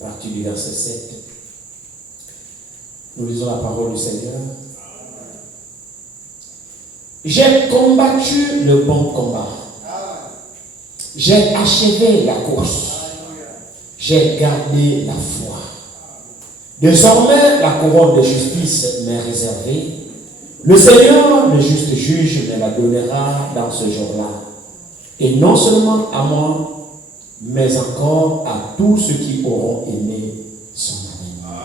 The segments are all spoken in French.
à partir du verset 7. Nous lisons la parole du Seigneur. J'ai combattu le bon combat. J'ai achevé la course. J'ai gardé la foi. Désormais, la couronne de justice m'est réservée. Le Seigneur, le juste juge, me la donnera dans ce jour-là. Et non seulement à moi, mais encore à tous ceux qui auront aimé son avènement.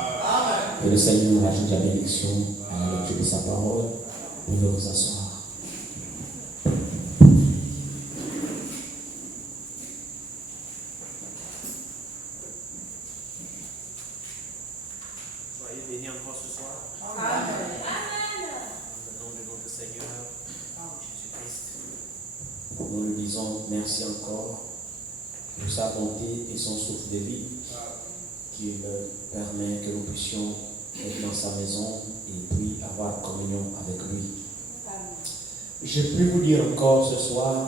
Que le Seigneur ajoute la bénédiction à la lecture de sa parole. Vous pouvez vous asseoir. Soyez bénis encore ce soir. Amen. Dans le nom de notre Seigneur, Jésus-Christ. Nous lui disons merci encore pour sa bonté et son souffle de vie qui permet que nous puissions être dans sa maison et puis avoir communion avec lui. Je peux vous dire encore ce soir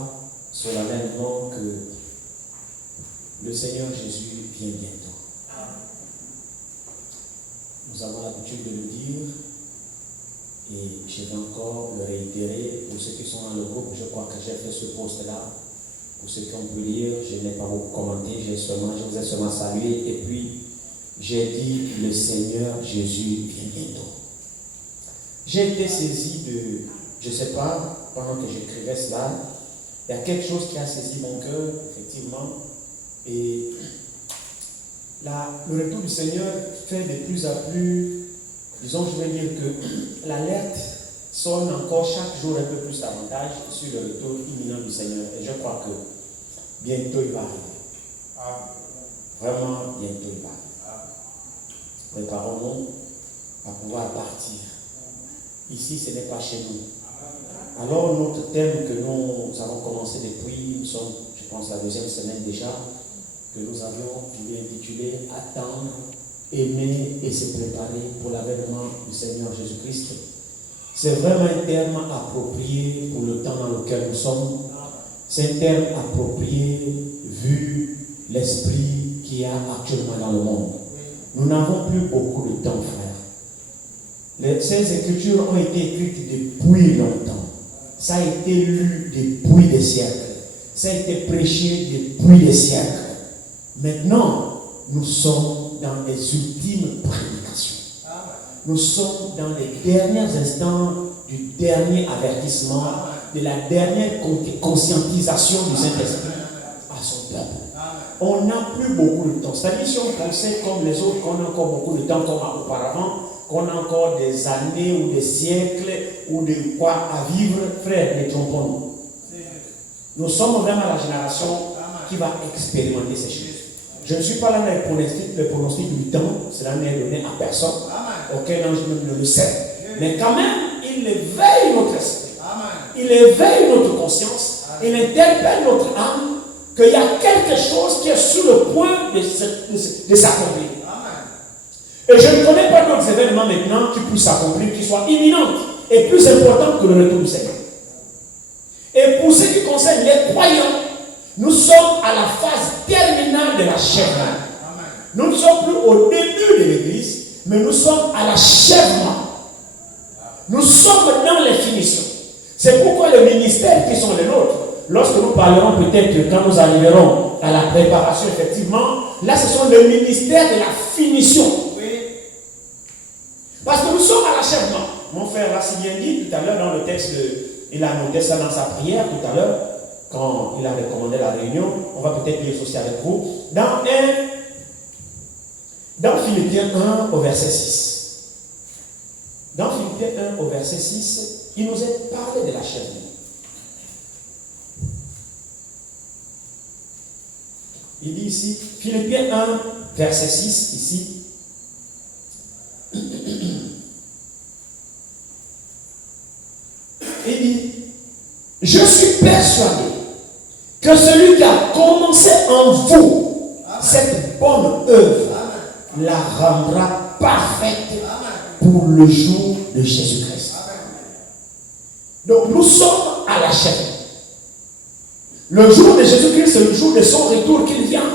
solennellement que le Seigneur Jésus vient bientôt. Nous avons l'habitude de le dire et je vais encore le réitérer pour ceux qui sont dans le groupe. Je crois que j'ai fait ce post-là. Pour ceux qui ont pu lire, je n'ai pas beaucoup commenté, je vous ai seulement salué et puis j'ai dit le Seigneur Jésus vient bientôt. J'ai été saisi de, je ne sais pas, pendant que j'écrivais cela, il y a quelque chose qui a saisi mon cœur, effectivement, et le retour du Seigneur fait de plus en plus, disons, je vais dire que l'alerte sonne encore chaque jour un peu plus davantage sur le retour imminent du Seigneur. Et je crois que bientôt il va arriver. Vraiment, bientôt il va arriver. Préparons-nous à pouvoir partir. Ici, ce n'est pas chez nous. Alors, notre thème que nous avons commencé depuis, nous sommes, je pense, la deuxième semaine déjà, que nous avions intitulé « Attendre, aimer et se préparer pour l'avènement du Seigneur Jésus-Christ ». C'est vraiment un terme approprié pour le temps dans lequel nous sommes. C'est un terme approprié vu l'esprit qu'il y a actuellement dans le monde. Nous n'avons plus beaucoup de temps, frère. Ces écritures ont été écrites depuis longtemps. Ça a été lu depuis des siècles. Ça a été prêché depuis des siècles. Maintenant, nous sommes dans les ultimes prédications. Nous sommes dans les derniers instants du dernier avertissement, de la dernière conscientisation du Saint-Esprit à son peuple. On n'a plus beaucoup de temps. C'est-à-dire, si on pensait comme les autres qu'on a encore beaucoup de temps comme auparavant, qu'on a encore des années ou des siècles ou de quoi à vivre, frère, ne trompons-nous. Nous sommes vraiment la génération qui va expérimenter ces choses. Je ne suis pas là dans le pronostic du temps, cela n'est donné à personne. Aucun ange même ne le sait. Mais quand même, il éveille notre esprit. Il éveille notre conscience. Il interpelle notre âme qu'il y a quelque chose qui est sur le point de s'accomplir. Et je ne connais pas d'autres événements maintenant qui puissent s'accomplir, qui soient imminents et plus importants que le retour du Seigneur. Et pour ce qui concerne les croyants, nous sommes à la phase terminale de l'achèvement. Nous ne sommes plus au début de l'église, mais nous sommes à l'achèvement. Nous sommes dans les finitions. C'est pourquoi les ministères qui sont les nôtres, lorsque nous parlerons peut-être quand nous arriverons à la préparation, effectivement, là ce sont les ministères de la finition. Parce que nous sommes à l'achèvement. Mon frère l'a si bien dit tout à l'heure dans le texte, il a noté ça dans sa prière tout à l'heure, quand il a recommandé la réunion. On va peut-être lire aussi avec vous. Dans Philippiens 1 au verset 6. Dans Philippiens 1 au verset 6, il nous est parlé de l'achèvement. Il dit ici, Philippiens 1, verset 6, ici. Il dit, je suis persuadé que celui qui a commencé en vous cette bonne œuvre la rendra parfaite pour le jour de Jésus-Christ. Donc nous sommes à l'achèvement. Le jour de Jésus-Christ, c'est le jour de son retour qu'il vient.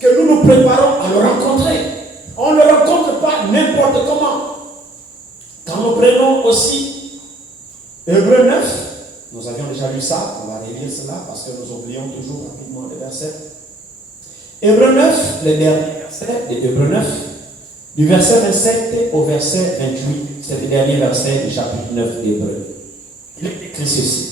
Que nous nous préparons à le rencontrer. On ne le rencontre pas n'importe comment. Quand nous prenons aussi Hébreux 9, nous avions déjà lu ça, on va relire cela parce que nous oublions toujours rapidement les versets. Hébreux 9, le dernier verset de Hébreux 9, du verset 27 au verset 28, c'est le dernier verset du chapitre 9 d'Hébreux. Il est écrit ceci.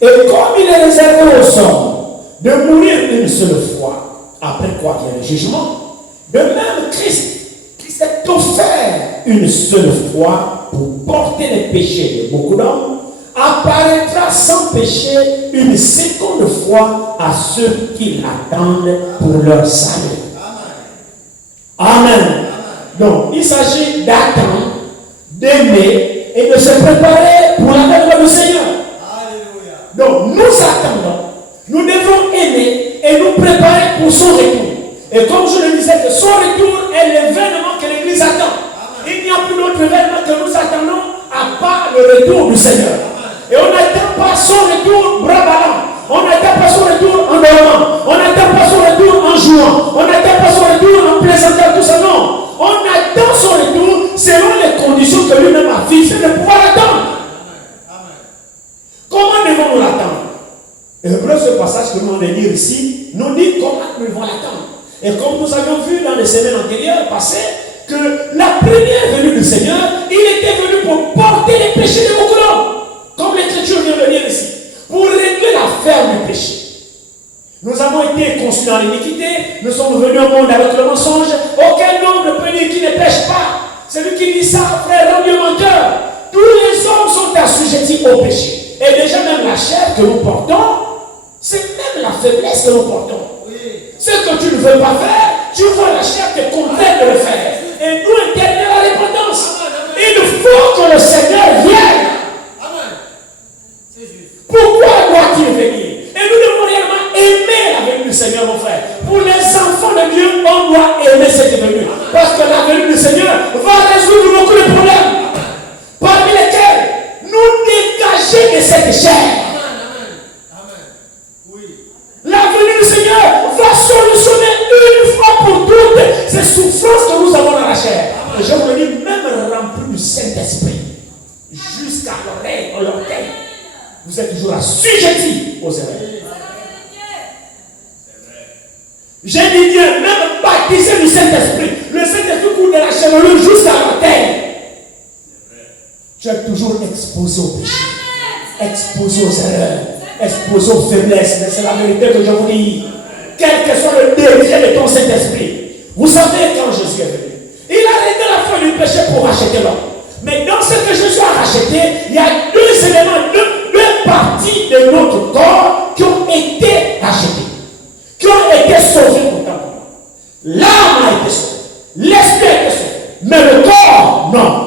Et comme il est réservé aux hommes de mourir une seule fois, après quoi vient le jugement, de même Christ, qui s'est offert une seule fois pour porter les péchés de beaucoup d'hommes, apparaîtra sans péché une seconde fois à ceux qui l'attendent pour leur salut. Amen. Donc, il s'agit d'attendre, d'aimer et de se préparer pour la venue du Seigneur. Donc, nous attendons, nous devons aimer et nous préparer pour son retour. Et comme je le disais, que son retour est l'événement que l'Église attend. Il n'y a plus d'autre événement que nous attendons à part le retour du Seigneur. Et on n'attend pas son retour bras ballants. On n'attend pas son retour en dormant. On n'attend pas son retour en jouant. On n'attend pas son retour en plaisantant, tout ça. Non. On attend son retour selon les conditions que lui-même a fixées de pouvoir l'attendre. Comment devons-nous l'attendre? Hébreu, ce passage que nous allons lire ici, nous dit comment nous devons l'attendre. Et comme nous avions vu dans les semaines antérieures passées, que la première venue du Seigneur, il était venu pour porter les péchés de beaucoup d'hommes. Comme l'Écriture vient de dire ici. Pour régler l'affaire du péché. Nous avons été conçus dans l'iniquité, nous sommes venus au monde avec le mensonge. Aucun homme ne peut dire qu'il ne pêche pas. Celui qui dit ça, frère, rend Dieu menteur. Tous les hommes sont assujettis au péché. Et déjà même la chair que nous portons, c'est même la faiblesse que nous portons. Ce que tu ne veux pas faire, tu vois la chair te contraint de le faire. Et nous interdire la repentance. Il faut que le Seigneur vienne. Pourquoi doit-il venir? Et nous devons réellement aimer la venue du Seigneur, mon frère. Pour les enfants de Dieu, on doit aimer cette venue. Parce que la venue du Seigneur va résoudre beaucoup de problèmes. Parmi lesquels nous dégager de cette chair. La venue du Seigneur va solutionner une fois pour toutes ces souffrances que nous avons dans la chair. Et je vous le dis, même rempli du Saint-Esprit, jusqu'à l'orteil, vous êtes toujours assujettis aux erreurs. J'ai dit bien, même baptisé du Saint-Esprit, le Saint-Esprit coule de la chevelure jusqu'à l'orteil. Tu es toujours exposé au péché, exposé aux erreurs, exposé aux faiblesses. Mais c'est la vérité que je vous dis. Quel que soit le degré de ton Saint-Esprit. Vous savez, quand Jésus est venu, il a arrêté la fin du péché pour racheter l'homme. Mais dans ce que Jésus a racheté, il y a deux éléments, deux parties de notre corps qui ont été rachetées, qui ont été sauvées pourtant. L'âme a été sauvée, l'esprit a été sauvé, mais le corps, non.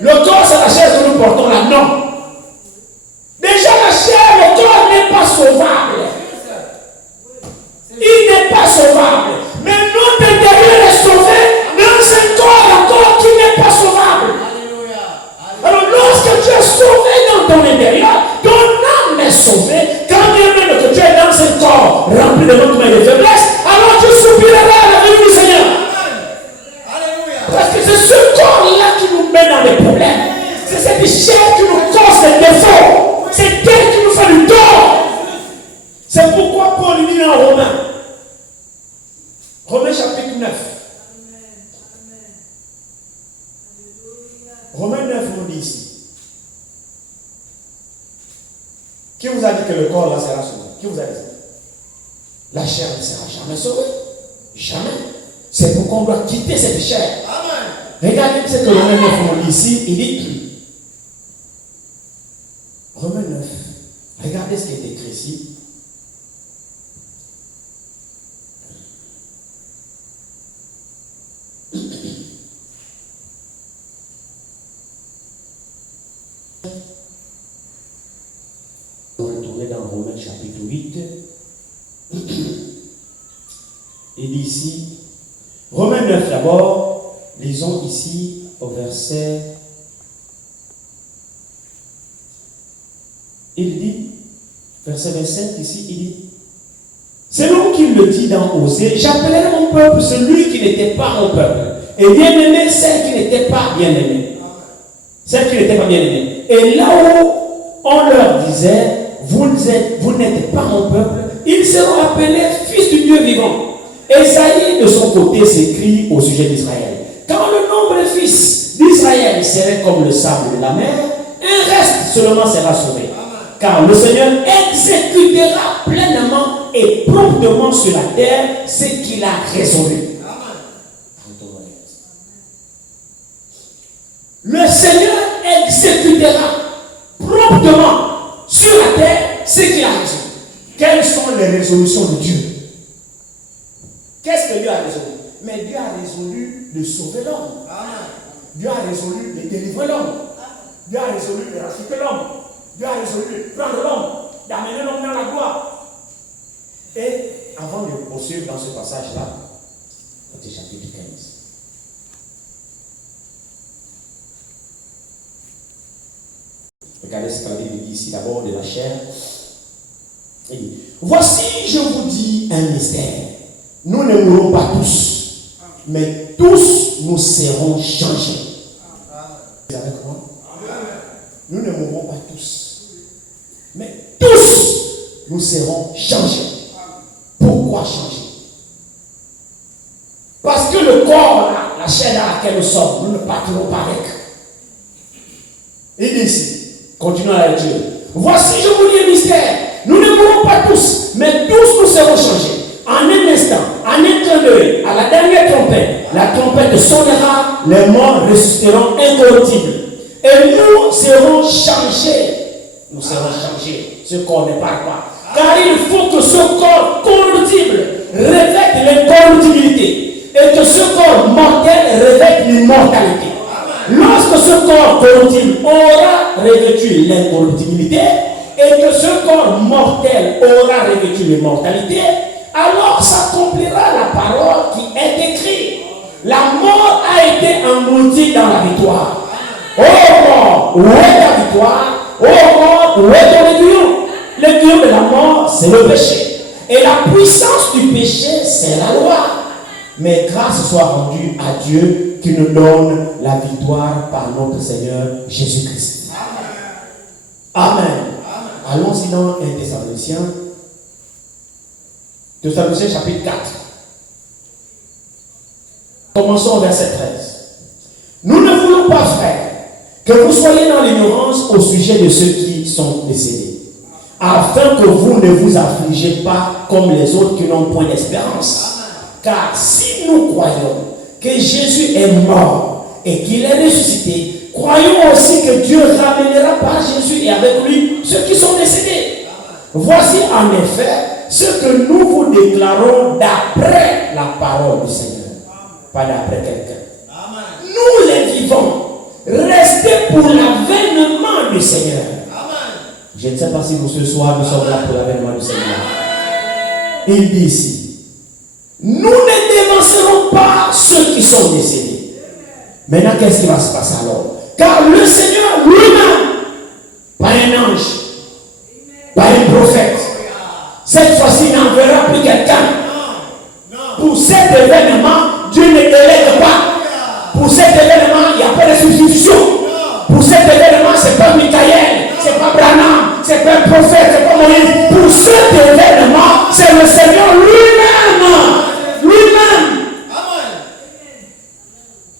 Le corps, c'est la chair que nous portons là, non. Déjà, la chair, le corps n'est pas sauvable. Il n'est pas sauvable. Mais notre intérieur est sauvé dans un corps encore qui n'est pas sauvable. Alors, lorsque tu es sauvé dans ton intérieur, ton âme est sauvée. Quand bien même que tu es dans un corps rempli de manquements et de faiblesses, alors tu soupireras à la venue du Seigneur. Parce que c'est ce corps-là qui nous met dans les problèmes. C'est cette chair qui nous cause des défauts. C'est elle qui nous fait du tort. C'est pourquoi Paul dit dans Romains chapitre 9. Romains 9 nous dit ici. Qui vous a dit que le corps là sera sauvé? Qui vous a dit ça? La chair ne sera jamais sauvée. Jamais. C'est pourquoi on doit quitter cette chair. Amen. Regardez ce que Romains 9 nous dit ici. Il dit Romains 9. Regardez ce qui est écrit ici. On va retourner dans Romains chapitre 8. Il dit ici, Romains 9 d'abord, lisons ici au verset. Il dit, verset 25 ici, il dit, C'est l'homme qui le dit dans Osée, j'appellerai mon peuple celui qui n'était pas mon peuple, et bien-aimé celle qui n'était pas bien-aimée. Celle qui n'était pas bien-aimée. Et là où on leur disait, vous n'êtes pas mon peuple, ils seront appelés fils du Dieu vivant. Esaïe de son côté s'écrit au sujet d'Israël. Quand le nombre de fils d'Israël serait comme le sable de la mer, un reste seulement sera sauvé. Car le Seigneur exécutera pleinement et promptement sur la terre ce qu'il a résolu. Le Seigneur exécutera promptement sur la terre ce qu'il a résolu. Quelles sont les résolutions de Dieu? Qu'est-ce que Dieu a résolu? Mais Dieu a résolu de sauver l'homme. Dieu a résolu de délivrer l'homme. Dieu a résolu de racheter l'homme. Dieu a résolu de prendre l'homme, d'amener l'homme dans la gloire. Et avant de poursuivre dans ce passage-là, c'est chapitre 15. Regardez ce que la Bible dit ici d'abord de la chair. Il dit, voici, je vous dis un mystère. Nous ne mourrons pas tous, mais tous nous serons changés. Vous savez comment? Nous ne mourrons pas tous, mais tous nous serons changés. Pourquoi changer? Parce que le corps, la chair dans laquelle nous sommes, nous ne partirons pas avec. Il dit ici, continuons à la lecture. Voici, je vous dis un mystère. Nous ne mourrons pas tous, mais tous nous serons changés. En un instant, en un clin d'œil, à la dernière trompette, la trompette sonnera, les morts ressusciteront incorruptibles. Et nous serons changés. Nous serons changés. Ce corps ne part pas. Car il faut que ce corps corruptible revête l'incorruptibilité. Et que ce corps mortel revête l'immortalité. Lorsque ce corps corruptible aura revêtu l'incorruptibilité, et que ce corps mortel aura revêtu l'immortalité, alors s'accomplira la parole qui est écrite. La mort a été engloutie dans la victoire. Oh mort, où est ta victoire? Oh mort, où est ton aiguillon? L'aiguillon de la mort, c'est le péché. Et la puissance du péché, c'est la loi. Mais grâce soit rendue à Dieu qui nous donne la victoire par notre Seigneur Jésus-Christ. Amen. Allons-y dans 1 Thessaloniciens. Thessaloniciens chapitre 4. Commençons au verset 13. Nous ne voulons pas, frères, que vous soyez dans l'ignorance au sujet de ceux qui sont décédés, afin que vous ne vous affligez pas comme les autres qui n'ont point d'espérance. Car si nous croyons que Jésus est mort et qu'il est ressuscité, croyons aussi que Dieu ramènera par Jésus et avec lui ceux qui sont décédés. Voici en effet ce que nous vous déclarons d'après la parole du Seigneur, pas d'après quelqu'un. Nous les vivants, restez pour l'avènement du Seigneur. Je ne sais pas si vous ce soir nous sommes là pour l'avènement du Seigneur. Il dit ici, nous ne dévancerons pas ceux qui sont décédés. Maintenant, qu'est-ce qui va se passer alors? Car le Seigneur lui-même, pas un ange, pas un prophète, cette fois-ci n'enverra plus quelqu'un. Pour cet événement, Dieu ne délègue pas. Pour cet événement, il n'y a pas de substitution. Pour cet événement, ce n'est pas Michael, ce n'est pas Branham, ce n'est pas un prophète, ce n'est pas Moïse. Pour cet événement, c'est le Seigneur lui-même. Lui-même.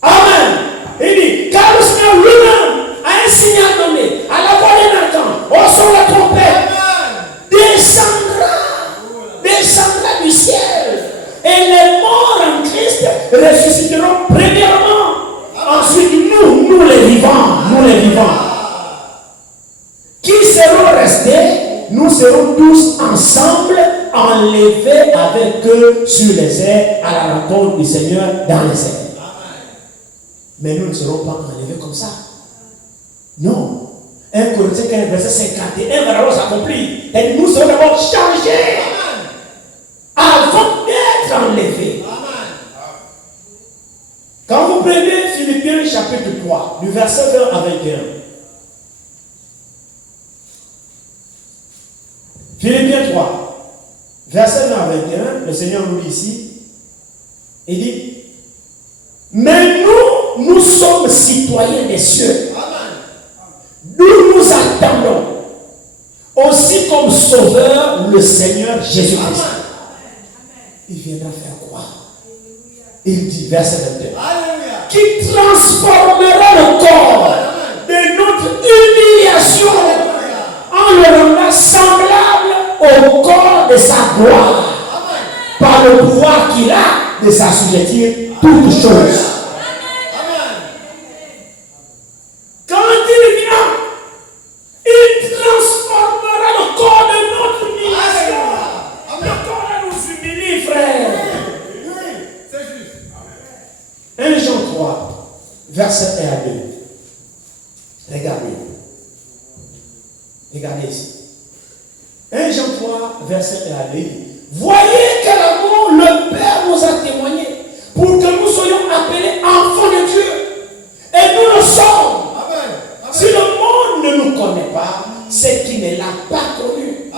Amen. Il dit, car le Seigneur lui-même a un signal donné, à la voix d'un archange, au son de la trompette, descendra du ciel. Et les morts en Christ ressusciteront premièrement. Ensuite, nous les vivants, qui seront restés, nous serons tous ensemble enlevés avec eux sur les airs à la rencontre du Seigneur dans les airs. Mais nous ne serons pas enlevés comme ça. Non. 1 Corinthiens 15, verset 51 va d'abord s'accomplir. Et nous serons d'abord changés avant d'être enlevés. Quand vous prenez Philippiens chapitre 3, du verset 20 à 21. Philippiens 3, verset 9 à 21, le Seigneur nous dit ici, il dit, mais nous sommes citoyens des cieux, d'où nous attendons, aussi comme sauveur le Seigneur Jésus-Christ. Il viendra faire quoi? Il dit, verset 22, qui transformera le corps de notre humiliation en le rendant semblable au corps de sa gloire, par le pouvoir qu'il a de s'assujettir toutes choses. Quand il vient, il transformera le corps de notre humiliation. Le corps là nous humilie, frère. 1 Jean 3, verset 1 à 2. Regardez. Regardez ici. 1 Jean 3, verset 1 à 2. Voyez quel amour le Père nous a témoigné pour que nous soyons appelés enfants de Dieu. Et nous le sommes. Amen. Si le monde ne nous connaît pas, c'est qu'il ne l'a pas connu.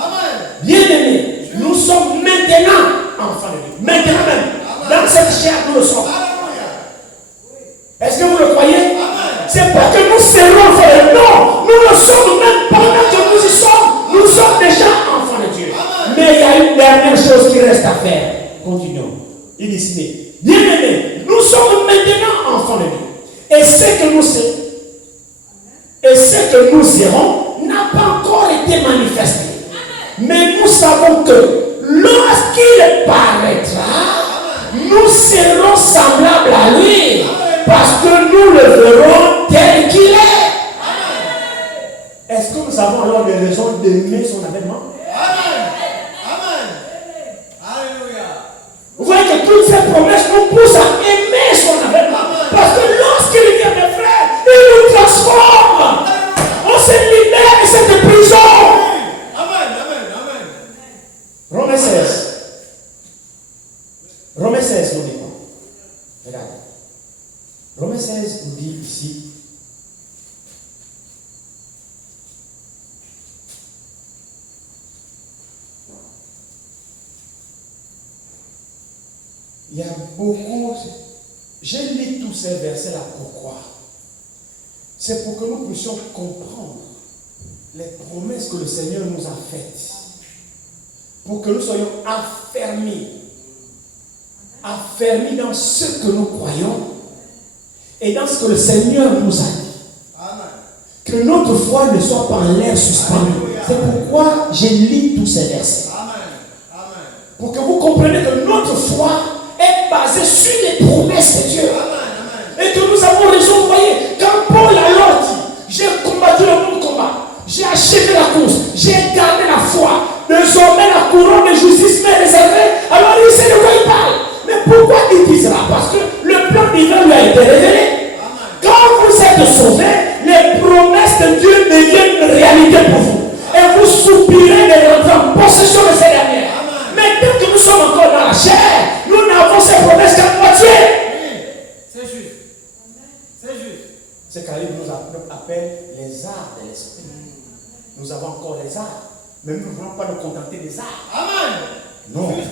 Bien-aimés, nous sommes maintenant enfants de Dieu. Maintenant même. Dans cette chair, nous le sommes. Est-ce que vous le croyez? C'est pas que nous serons enfants de Dieu. Non, nous le sommes même pendant que nous y sommes. Nous sommes déjà enfants de Dieu. Mais il y a une dernière chose qui reste à faire. Continuons. Il dit ici, bien-aimés, nous sommes maintenant enfants de Dieu. Et ce que nous serons, et ce que nous serons n'a pas encore été manifesté. Mais nous savons que lorsqu'il paraîtra, nous serons semblables à lui. Parce que nous le verrons tel qu'il est. Est-ce que nous avons alors des raisons d'aimer son avènement? Vous voyez que toutes ces promesses nous poussent à aimer son avènement. Parce que lorsqu'il vient, mes frères, il nous transforme. On se libère de cette prison. Romains 16. Romains 16 nous dit quoi? Regardez. Romains 16 nous dit ici, il y a beaucoup, j'ai lu tous ces versets là, pourquoi? C'est pour que nous puissions comprendre les promesses que le Seigneur nous a faites, pour que nous soyons affermis dans ce que nous croyons, et dans ce que le Seigneur nous a dit. Amen. Que notre foi ne soit pas en l'air suspendue. C'est pourquoi j'ai lu tous ces versets. Amen. Amen. Pour que vous compreniez que notre foi est basée sur les promesses de Dieu. Amen. Et que nous avons raison. Vous voyez, quand Paul alors dit, j'ai combattu le bon combat, j'ai achevé la course, j'ai gardé la foi, désormais la couronne de justice m'est réservée, alors il sait de quoi il parle. Mais pourquoi il dit cela? Parce que le plan divin lui a été révélé. Quand vous êtes sauvés, les promesses de Dieu deviennent une réalité pour vous. Et vous soupirez de rentrer en possession de ces dernières. Mais tant que nous sommes encore dans la chair, nous n'avons ces promesses qu'à moitié. C'est juste. C'est juste. C'est qu'Alib nous appelle les arts de l'esprit. Nous avons encore les arts. Mais nous ne voulons pas nous contenter des arts. Amen. Non. Juste.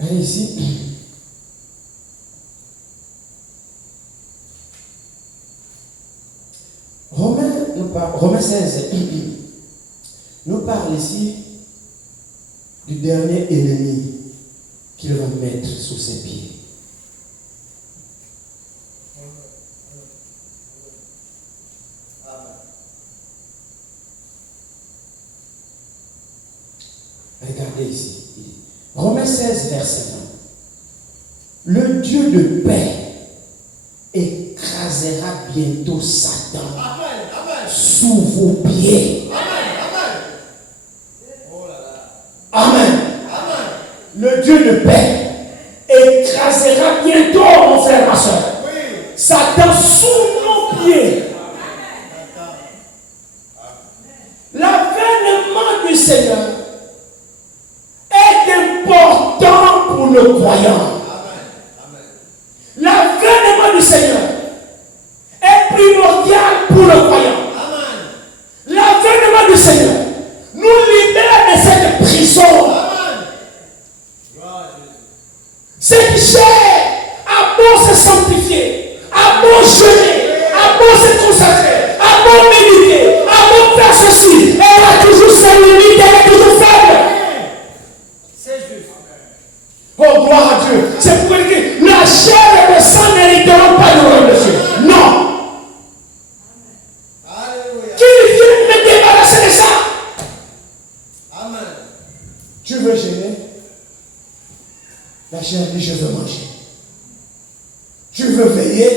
Allez ici. Romains 16 nous parle ici du dernier ennemi qu'il va mettre sous ses pieds. Regardez ici. Romains 16, verset 1. Le Dieu de paix écrasera bientôt Satan sous vos pieds. Amen. Le Dieu de paix écrasera bientôt, mon frère, ma soeur, Satan sous nos pieds. L'avènement du Seigneur est important pour le croyant. L'avènement du Seigneur est primordial pour le croyant. L'avènement Seigneur nous libère de cette prison. Cette chair a beau se sanctifier, a beau jeûner, a beau se consacrer, a beau méditer, a beau faire ceci, elle a toujours ses limites, elle est toujours faible. C'est juste. Oh, gloire à Dieu. C'est pour dire que la chair et le sang n'hériteront pas le royaume de Dieu. Non. Qu'il vienne me débarrasser de ça. Amen. Tu veux gêner? La chair dit je veux manger. Tu veux veiller?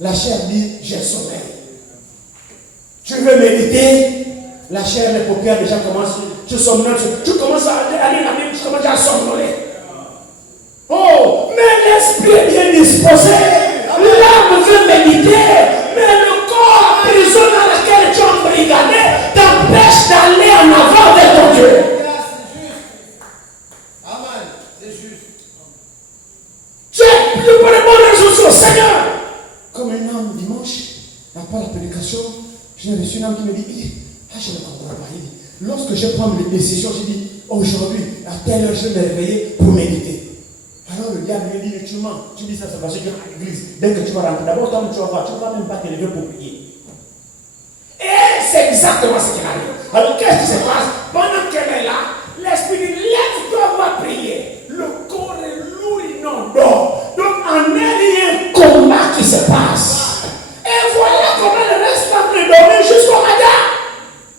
La chair dit j'ai sommeil. Tu veux méditer? La chair, les paupières déjà commencent. Tu somnoles, tu commences à aller la Bible, tu commences à somnoler. Oh, mais l'esprit est bien disposé. L'âme veut méditer. Mais le corps, la prison dans laquelle tu es embrigadé, t'empêche d'aller en avant vers ton Dieu. Amen. C'est juste. Tu es plus pour les bonnes raisons, Seigneur. Comme un homme dimanche, après la prédication, j'ai reçu un homme qui me dit, je ne comprends pas. Lorsque je prends mes décisions, je dis, aujourd'hui, à telle heure, je vais me réveiller pour méditer. Alors le diable lui dit, tu mens. Tu dis ça, c'est parce que tu es à l'église. Dès que tu vas rentrer, d'abord, toi, tu vas voir, tu ne vas même pas te lever pour prier. Et c'est exactement ce qui arrive. Alors qu'est-ce qui se passe? Pendant qu'elle est là, l'esprit dit, lève-toi, va prier. Le corps est lourd, il n'en dort. Donc en elle, il y a un combat qui se passe. Et voilà comment elle reste en train de dormir jusqu'au matin.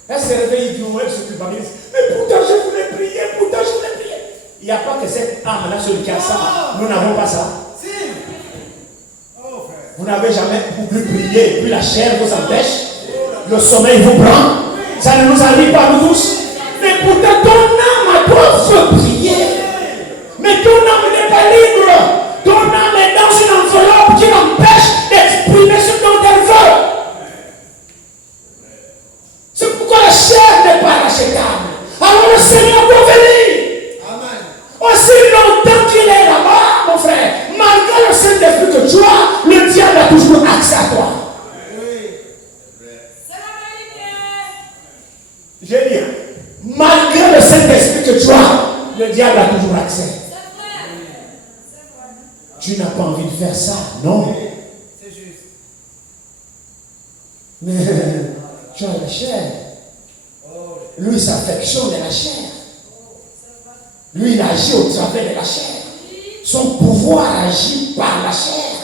Elle se réveille, il dit, ouais, je suis pas bien. Mais pourtant, je voulais prier, pourtant, je voulais prier. Il n'y a pas que cette âme-là sur lequel ça. Nous n'avons pas ça. Si. Oh, frère. Vous n'avez jamais voulu prier, puis la chair vous empêche. Le sommeil vous prend. Ça ne nous arrive pas, nous tous. Mais pourtant, ton âme à toi veut prier. Mais ton âme n'est pas libre. Ton âme est dans une enveloppe qui l'empêche d'exprimer ce dont elle veut. C'est pourquoi la chair n'est pas rachetable. Alors le Seigneur doit venir. Amen. Aussi longtemps qu'il est là-bas, mon frère, malgré le Saint-Esprit que tu as, le diable a toujours accès à toi. C'est la vérité. J'ai dit, malgré le Saint-Esprit que tu as, le diable a toujours accès. C'est vrai. C'est vrai. Tu n'as pas envie de faire ça, non. C'est juste. Mais tu as la chair. Oh, Lui s'affectionne de la chair. Lui, il agit au travers de la chair. Son pouvoir agit par la chair.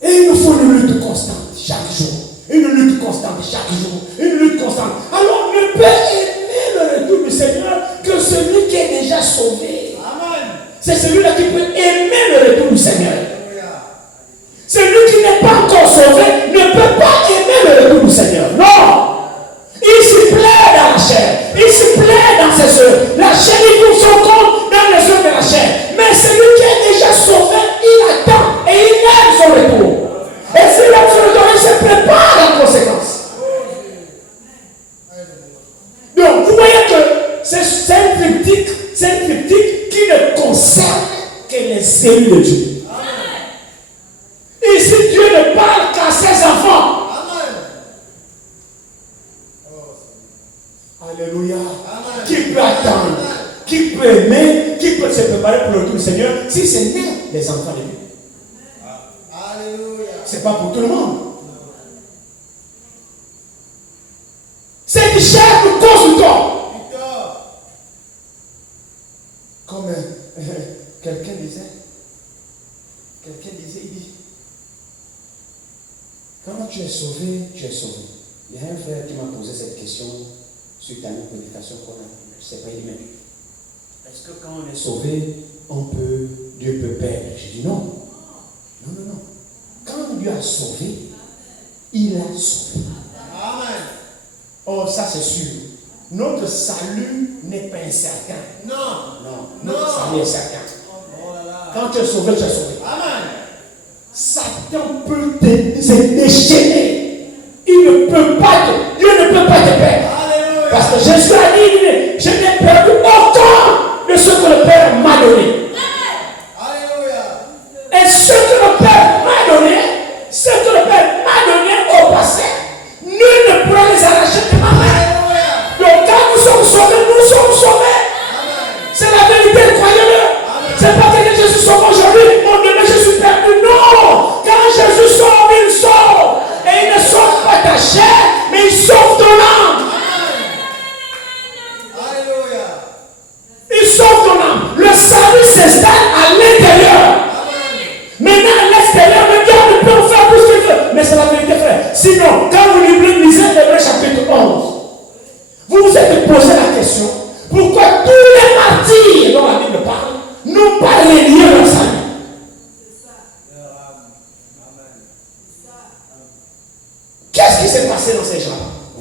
Et il nous faut une lutte constante chaque jour. Une lutte constante chaque jour. Une lutte constante. Alors ne peut aimer le retour du Seigneur que celui qui est déjà sauvé. Amen. C'est celui-là qui peut aimer le retour du Seigneur. Alléluia. Celui qui n'est pas encore sauvé ne peut pas aimer le retour du Seigneur. Non! Il se plaît dans la chair. Il se plaît dans ses œuvres. La chair, il trouve son compte dans les œuvres de la chair. Mais celui qui est déjà sauvé, il attend et il aime son retour. Et s'il aime son retour, il se prépare en conséquence. Donc, vous voyez que c'est un triptyque qui ne concerne que les élus de Dieu. Ici, Dieu ne parle qu'à ses enfants. Amen. Alléluia. Amen. Qui peut attendre? Qui peut aimer? Qui peut se préparer pour le retour du Seigneur? Si c'est né, les enfants de Dieu. Alléluia. C'est pas pour tout le monde. Cette chair nous cause du tort. Victor. Comme quelqu'un disait, il dit, quand tu es sauvé, tu es sauvé. Il y a un frère qui m'a posé cette question suite à une prédication qu'on a. Je ne sais pas, il dit, mais est-ce que quand on est sauvé, Dieu peut perdre? J'ai dit non. Non. Quand Dieu a sauvé, il a sauvé. Amen. Oh, ça c'est sûr. Notre salut n'est pas incertain. Non. Notre salut est certain. Oh là là. Quand tu es sauvé, tu es sauvé. Amen. Satan peut te déchaîner. Dieu ne peut pas te perdre. Alléluia. Parce que Jésus a dit, je n'ai perdu aucun de ce que le Père m'a donné. Alléluia. Et ce que le Père m'a donné au passé, nul ne pourra les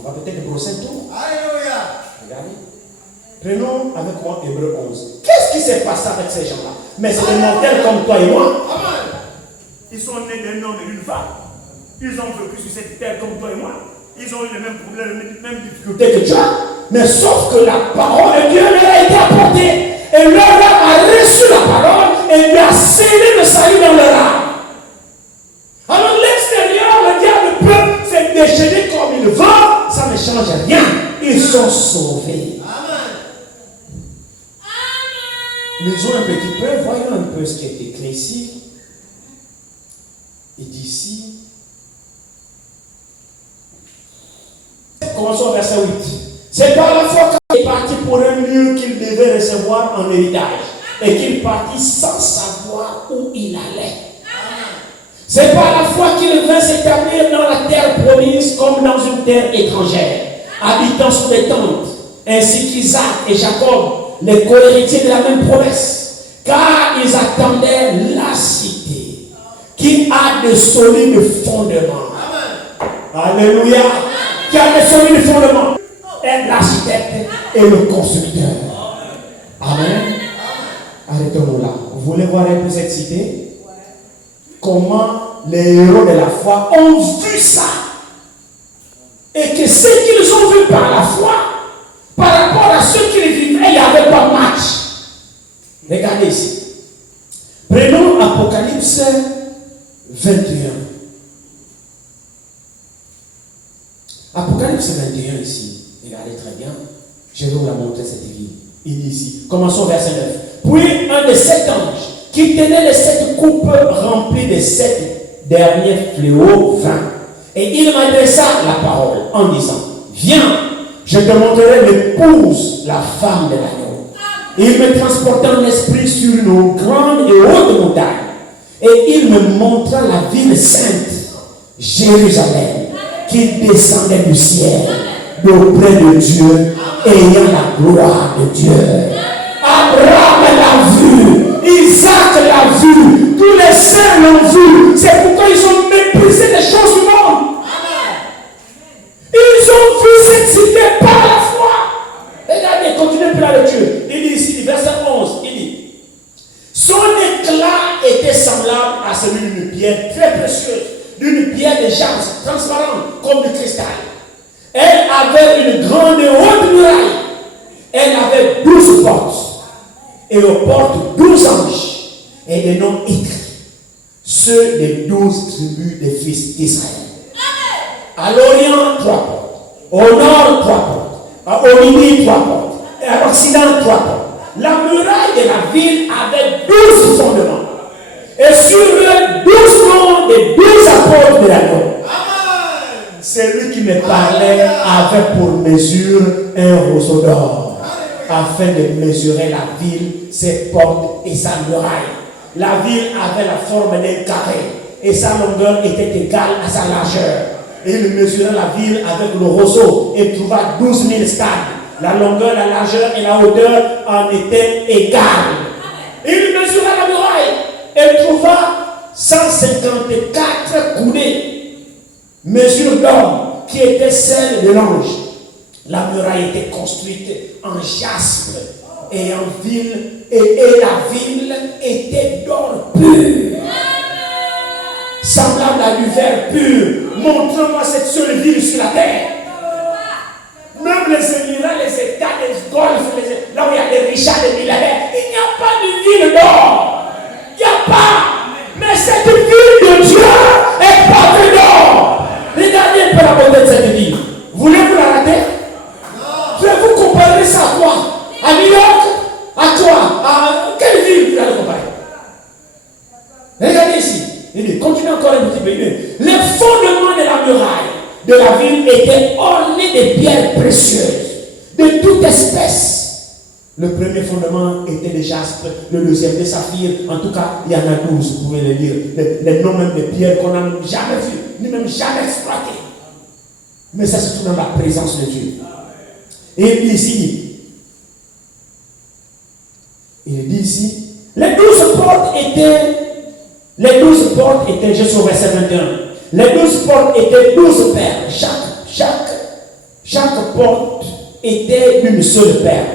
va peut-être brosser tout. Alléluia. Regardez. Prenons avec moi Hébreu 11. Qu'est-ce qui s'est passé avec ces gens-là? Mais c'est des mortels comme toi et moi. Amen. Ils sont nés d'un homme et d'une femme. Ils ont vécu sur cette terre comme toi et moi. Ils ont eu les mêmes problèmes, les mêmes difficultés. Que tu as. Mais sauf que la parole de Dieu leur a été apportée. Et leur âme a reçu la parole et lui a scellé le salut dans leur âme. Alors l'extérieur, le diable peut se déchaîner comme il veut. Ça ne change rien. Ils sont sauvés. Lisons un petit peu, voyons un peu ce qui est écrit ici. Il dit ici. Commençons au verset 8. C'est par la foi qu'il est parti pour un lieu qu'il devait recevoir en héritage. Et qu'il partit sans savoir où il allait. C'est par la foi qu'il vint s'établir dans la terre promise comme dans une terre étrangère, habitant sous des tentes, ainsi qu'Isaac et Jacob, les co-héritiers de la même promesse, car ils attendaient la cité qui a de solides fondements. Alléluia. Qui a de solides fondements. Et l'architecte et le constructeur. Amen. Arrêtons-nous là. Vous voulez voir un peu cette cité? Comment les héros de la foi ont vu ça. Et que ce qu'ils ont vu par la foi, par rapport à ceux qui vivaient, il n'y avait pas match. Regardez ici. Prenons Apocalypse 21. Apocalypse 21 ici. Regardez très bien. Je vais vous la montrer cette ville. Il dit ici. Commençons verset 9. Puis un de 7 anges qui tenait les 7 coupes remplies des 7 derniers fléaux vint. Et il m'adressa la parole en disant, viens, je te montrerai l'épouse, la femme de l'agneau. Il me transporta en esprit sur une grande et haute montagne. Et il me montra la ville sainte, Jérusalem, qui descendait du ciel, d'auprès de Dieu, ayant la gloire de Dieu. Abraham l'a vu, Isaac l'a vu, tous les saints l'ont vu. C'est pourquoi ils ont méprisé les choses du monde. Ils ont vu cette cité par la foi. Regardez, continuez plus la lecture. Il dit ici, verset 11, il dit, son éclat était semblable à celui d'une pierre très précieuse, d'une pierre de jaspe transparente comme du cristal. Elle avait une grande et haute muraille. Elle avait 12 portes. Et aux portes 12 anges. Et des noms écrits. Ceux des 12 tribus des fils d'Israël. À l'Orient, 3 portes. Au Nord, 3 portes. Au Midi, 3 portes. Et à l'Occident, 3 portes. La muraille de la ville avait 12 fondements. Et sur eux, 12 noms des 12 apôtres de l'agneau. Celui qui me parlait avait pour mesure un roseau d'or, afin de mesurer la ville, ses portes et sa muraille. La ville avait la forme d'un carré, et sa longueur était égale à sa largeur. Et il mesura la ville avec le roseau, et trouva 12 000 stades. La longueur, la largeur et la hauteur en étaient égales. Il mesura la muraille, et trouva 154 coudées. Mesure d'homme qui était celle de l'ange. La muraille était construite en jaspe et en ville, et la ville était d'or pur, semblable à du verre pur. Montre-moi cette seule ville sur la terre. Même les Émirats, les États, les golfs, là où il y a des richards, des milliardaires, il n'y a pas de ville d'or. Il n'y a pas. Mais cette ville de Dieu est pavée d'or. Regardez un peu la beauté de cette ville. Voulez-vous la rater? Je vais vous comparer ça à quoi? À New York? À quoi? À quelle ville vous allez comparer? Regardez ici. Il dit, continuez encore un petit peu. Les fondements de la muraille de la ville étaient ornés de pierres précieuses, de toute espèce. Le premier fondement était de jaspe, le deuxième de saphir. En tout cas, il y en a 12, vous pouvez les lire. Les noms même de pierres qu'on n'a jamais vues, ni même jamais exploitées. Mais ça se trouve dans la présence de Dieu. Et il dit ici, les 12 portes étaient, je suis au verset 21, les 12 portes étaient 12 perles, Chaque porte était une seule perle.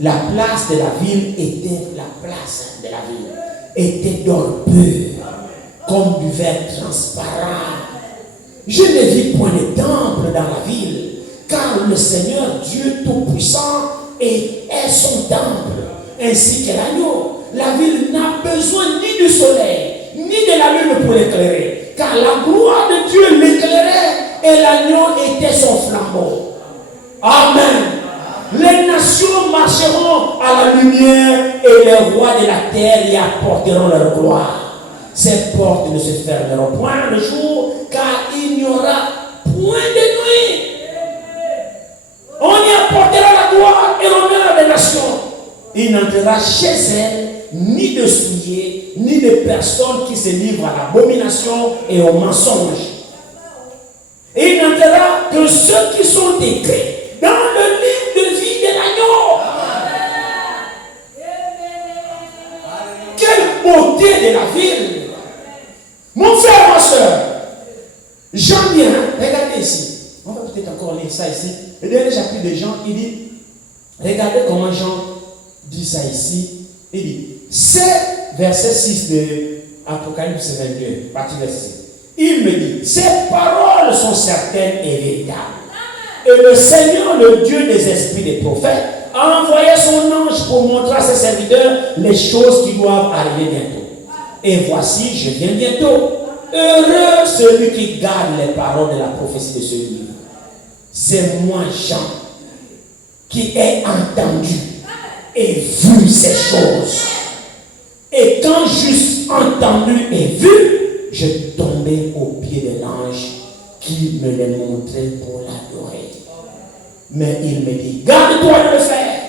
La place de la ville était la place de la ville. Était d'or pur, comme du verre transparent. Je ne vis point de temple dans la ville, car le Seigneur Dieu Tout-Puissant est son temple, ainsi que l'agneau. La ville n'a besoin ni du soleil, ni de la lune pour l'éclairer, car la gloire de Dieu l'éclairait et l'agneau était son flambeau. Amen. Les nations marcheront à la lumière et les rois de la terre y apporteront leur gloire. Ces portes ne se fermeront point le jour, car il n'y aura point de nuit. On y apportera la gloire et l'honneur des nations. Il n'entrera chez elle ni de souillés, ni de personnes qui se livrent à l'abomination et au mensonge. Et il n'entrera que ceux qui sont écrits dans le livre de vie de l'agneau. Quelle beauté de la ville. Mon frère, ma soeur, Jean bien, regardez ici. On va peut-être encore lire ça ici. Le dernier chapitre de Jean, il dit, regardez comment Jean dit ça ici. Il dit, c'est verset 6 de Apocalypse 22, partie verset 6. Il me dit, ces paroles sont certaines et véritables. Et le Seigneur, le Dieu des esprits des prophètes, a envoyé son ange pour montrer à ses serviteurs les choses qui doivent arriver bientôt. Et voici, je viens bientôt. Heureux celui qui garde les paroles de la prophétie de ce livre. C'est moi, Jean, qui ai entendu et vu ces choses. Et quand j'eus entendu et vu, je tombais aux pieds de l'ange qui me les montrait pour l'adorer. Mais il me dit, garde-toi de le faire.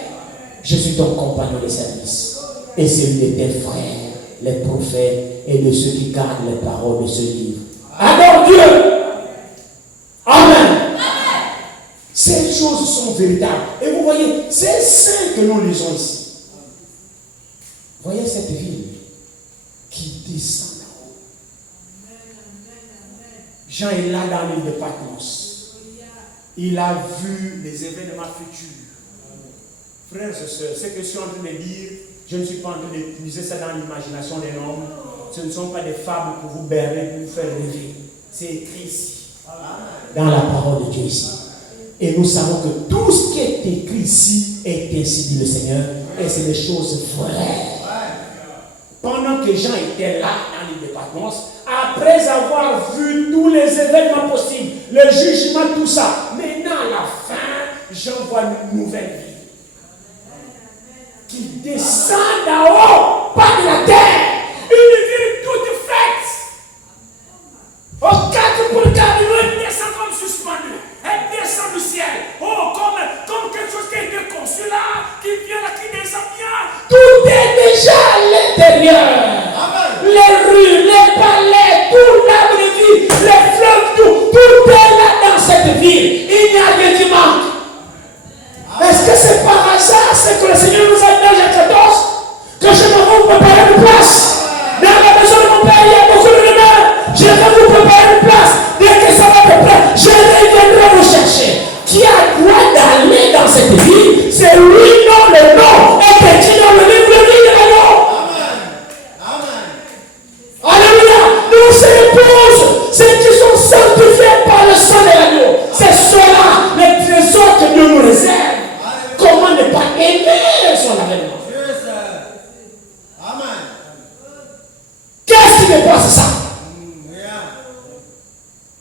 Je suis ton compagnon de service et celui de tes frères, les prophètes et de ceux qui gardent les paroles de ce livre. Adore Dieu. Amen. Ces choses sont véritables. Et vous voyez, c'est saint que nous lisons ici. Voyez cette ville qui descend là-haut. Jean est là dans l'île de Patmos. Il a vu les événements futurs. Frères et sœurs, ce que je suis en train de dire, je ne suis pas en train de puiser ça dans l'imagination des hommes. Ce ne sont pas des fables pour vous berner, pour vous faire rêver. C'est écrit ici, dans la parole de Dieu ici. Et nous savons que tout ce qui est écrit ici est ainsi dit le Seigneur. Et c'est des choses vraies. Pendant que Jean était là dans l'île de Patmos, après avoir vu tous les événements possibles, le jugement, tout ça, maintenant à la fin, Jean voit une nouvelle vie qui descend d'en haut, pas de la terre. Une ville toute faite. Au 4x4, elle descend comme suspendue. Elle descend du ciel. Oh, comme quelque chose qui a été conçu là, qui vient là, qui descend bien. Tout est déjà à l'intérieur. Les rues, les palais, tout l'arbre de vie, les fleuves, tout est là dans cette ville. Il n'y a rien qui manque. Est-ce que c'est par hasard ce que le Seigneur nous a dit dans Jean 14 que je me vais vous préparer une place? Dans la maison de mon Père, il y a beaucoup de demeures. Je vais vous préparer une place. Dès que ça va être prêt, je reviendrai vous chercher. Qui a droit d'aller dans cette ville? C'est lui, non, le nom est écrit dans le livre de vie de la loi. Alléluia. Nous, c'est l'épouse, ceux qui sont sanctifiés par le sang de l'agneau. C'est cela, les trésors que Dieu nous réserve. Comment ne pas aimer son avènement? Qu'est-ce qui dépasse ça?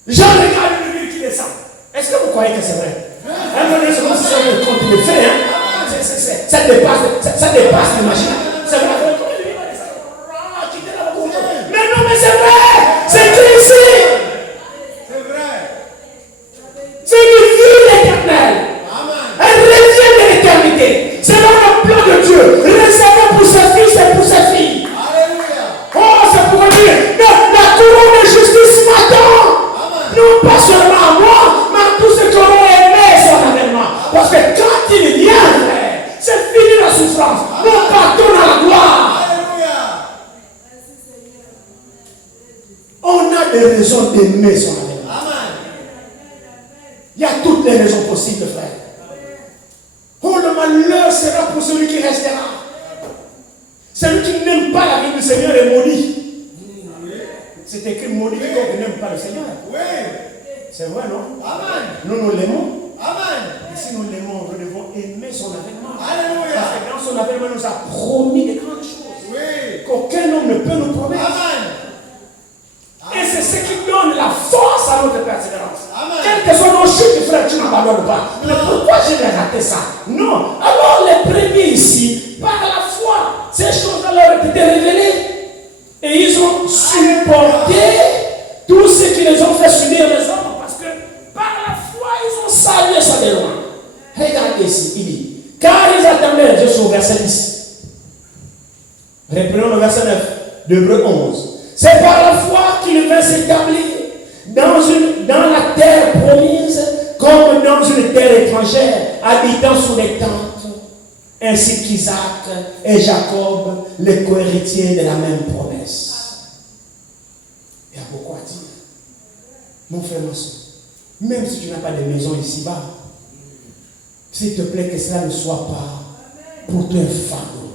Jean regarde une ville qui descend. Est-ce que vous croyez que c'est vrai? Un moment, c'est comme si ça me compte de fait. Ça dépasse l'imagination. C'est vrai. Mais non, mais c'est vrai. C'est écrit ici. C'est vrai. C'est une vie éternelle. Elle revient de l'éternité. C'est dans le plan de Dieu. Réservé pour ses fils et pour ses filles. Oh, c'est pour dire, la couronne de justice m'attend. Non pas seulement à moi, mais à tous ceux qui auront aimé son avènement. Parce que quand il vient, c'est fini la souffrance. Nous partons dans la gloire. On a des raisons d'aimer son avènement. Il y a toutes les raisons possibles, frère. Oh, le malheur sera pour celui qui restera. Celui qui n'aime pas la vie du Seigneur est maudit. C'est écrit maudit quiconque n'aime pas le Seigneur. Oui. C'est vrai, non? Amen. Nous l'aimons. Amen. Et si nous l'aimons, nous devons aimer son avènement. Alléluia. Parce que dans son avènement, il nous a promis de grandes choses. Oui. Qu'aucun homme ne peut nous promettre. Amen. Et c'est ce qui donne la force à notre persévérance. Amen. Quelles que soient nos chutes, frère, tu n'abandonnes pas. Mais pourquoi je vais rater ça? Non. Alors les premiers ici, par la foi, ces choses-là leur ont été révélées. Et ils ont supporté tout ce qui les ont fait subir les hommes. Parce que par la foi, ils ont salué ça de loin. Regardez ici, il dit, car ils attendaient, je suis au verset 10. Reprenons le verset 9 d'Hébreux 11. C'est par la foi qu'il vint s'établir dans la terre promise, comme dans une terre étrangère, habitant sous les tentes, ainsi qu'Isaac et Jacob, les co-héritiers de la même promesse. Il y a beaucoup à dire. Mon frère, ma soeur, même si tu n'as pas de maison ici-bas, s'il te plaît que cela ne soit pas pour toi un fardeau.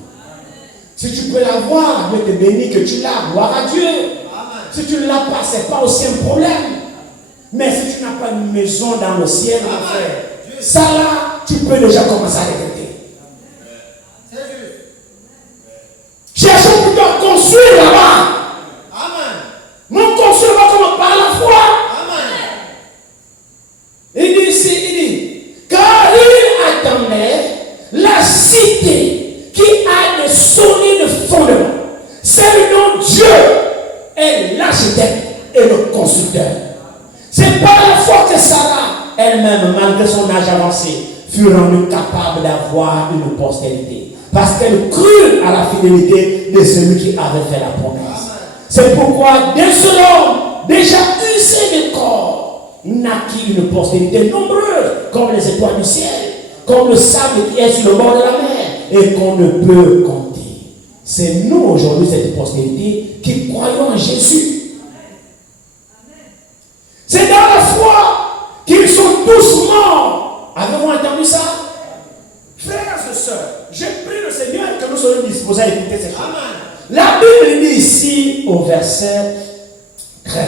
Si tu peux l'avoir, Dieu te bénit que tu l'as, gloire à Dieu. Amen. Si tu ne l'as pas, ce n'est pas aussi un problème. Mais si tu n'as pas une maison dans le ciel, mon frère, ça là, tu peux déjà commencer à regretter. C'est juste. Cherchons plutôt à construire là-bas. Amen. Non construire là-bas comme par la foi. Amen. Il dit ici, il dit, car il attendait la cité qui a des solides fondements. C'est le nom de Dieu est l'architecte et le constructeur. C'est par la foi que Sarah, elle-même, malgré son âge avancé, fut rendue capable d'avoir une postérité. Parce qu'elle crut à la fidélité de celui qui avait fait la promesse. C'est pourquoi d'un seul homme, déjà usé de corps, naquit une postérité nombreuse, comme les étoiles du ciel, comme le sable qui est sur le bord de la mer, et qu'on ne peut compter. C'est nous aujourd'hui, cette postérité, qui croyons en Jésus. C'est dans la foi qu'ils sont tous morts. Avez-vous entendu ça? Frères et sœurs, je prie le Seigneur que nous soyons disposés à écouter ces choses. Amen. La Bible dit ici au verset 13,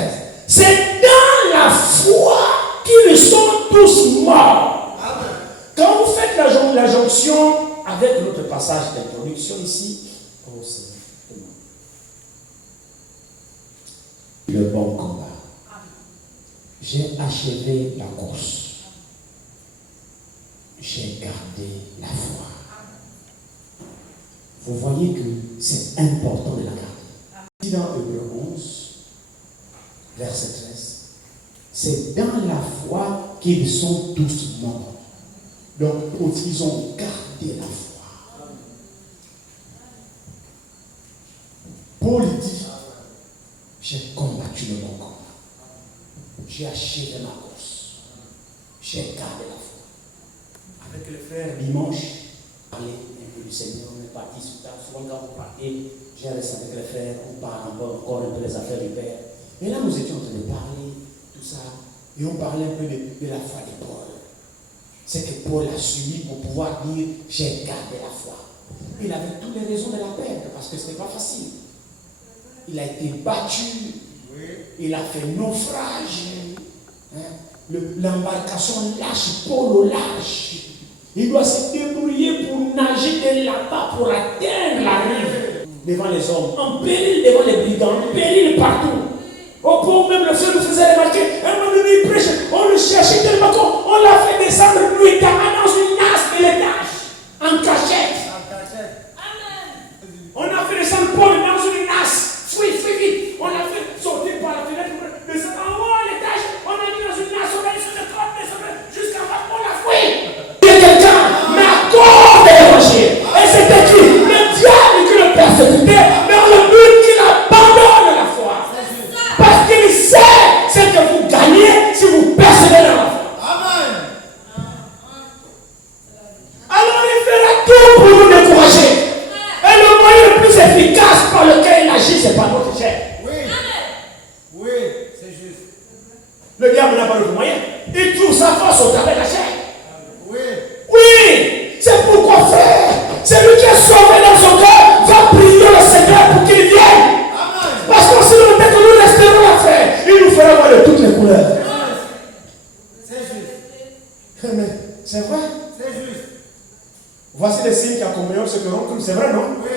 c'est dans la foi qu'ils sont tous morts. Amen. Quand vous faites la jonction avec notre passage d'introduction ici, oh Seigneur, le bon combat. J'ai achevé la course. J'ai gardé la foi. Vous voyez que c'est important de la garder. Dans Hébreux 11, verset 13, c'est dans la foi qu'ils sont tous morts. Donc, ils ont gardé la foi. Paul dit, j'ai combattu le bon combat. J'ai achevé ma course. J'ai gardé la foi. Avec le frère dimanche, parler un peu du Seigneur, on est parti sur tard. Souvent quand vous partez, j'ai resté avec le frère, on parle encore un peu des affaires du Père. Et là, nous étions en train de parler, tout ça, et on parlait un peu de la foi de Paul. C'est que Paul a suivi pour pouvoir dire, j'ai gardé la foi. Il avait toutes les raisons de la perdre, parce que ce n'était pas facile. Il a été battu, il a fait naufrage. L'embarcation lâche, Paul au lâche. Il doit se débrouiller pour nager de là-bas, pour atteindre la rive devant les hommes, en péril devant les brigands, en péril partout. Au point même le Seigneur nous faisait remarquer, un moment donné il prêche, on le cherchait tellement qu'on l'a fait descendre nuitamment dans une nasse de l'étage, en cachette. On a fait descendre Paul dans une nasse, fuis vite. On l'a fait sortir par la fenêtre, descendre en haut à l'étage, on a mis dans une nasse, on a mis sur le corps, jusqu'en bas, on l'a fouillé. Il y a quelqu'un, mais à cause de l'évangile, et c'est écrit, le diable qui le persécutait, dans le but qu'il abandonne la foi. Parce qu'il sait ce que vous gagnez si vous persévérez dans la foi. Amen. C'est vrai. C'est juste. Voici les signes qui accompagnent ceux qui ont cru. C'est vrai, non? Oui.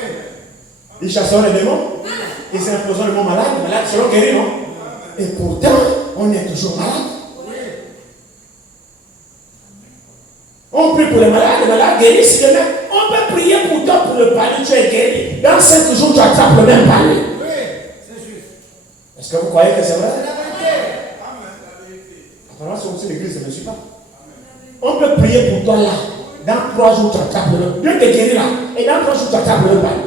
Ils chasseront les démons. Ils s'imposeront les mots malades. Les malades seront guéris, non? Et pourtant, on est toujours malade. Oui. On prie pour les malades guérissent les mêmes. On peut prier pour toi pour le palu, tu es guéri. Dans 5 jours, tu attrapes le même palu. Oui. C'est juste. Est-ce que vous croyez que c'est vrai? C'est la vérité. Apparemment, c'est aussi l'église, je ne me suis pas. On peut prier pour toi là. Dans 3 jours, tu attrapes le même. Dieu te guérit là. Et dans 3 jours, tu attrapes le même palu.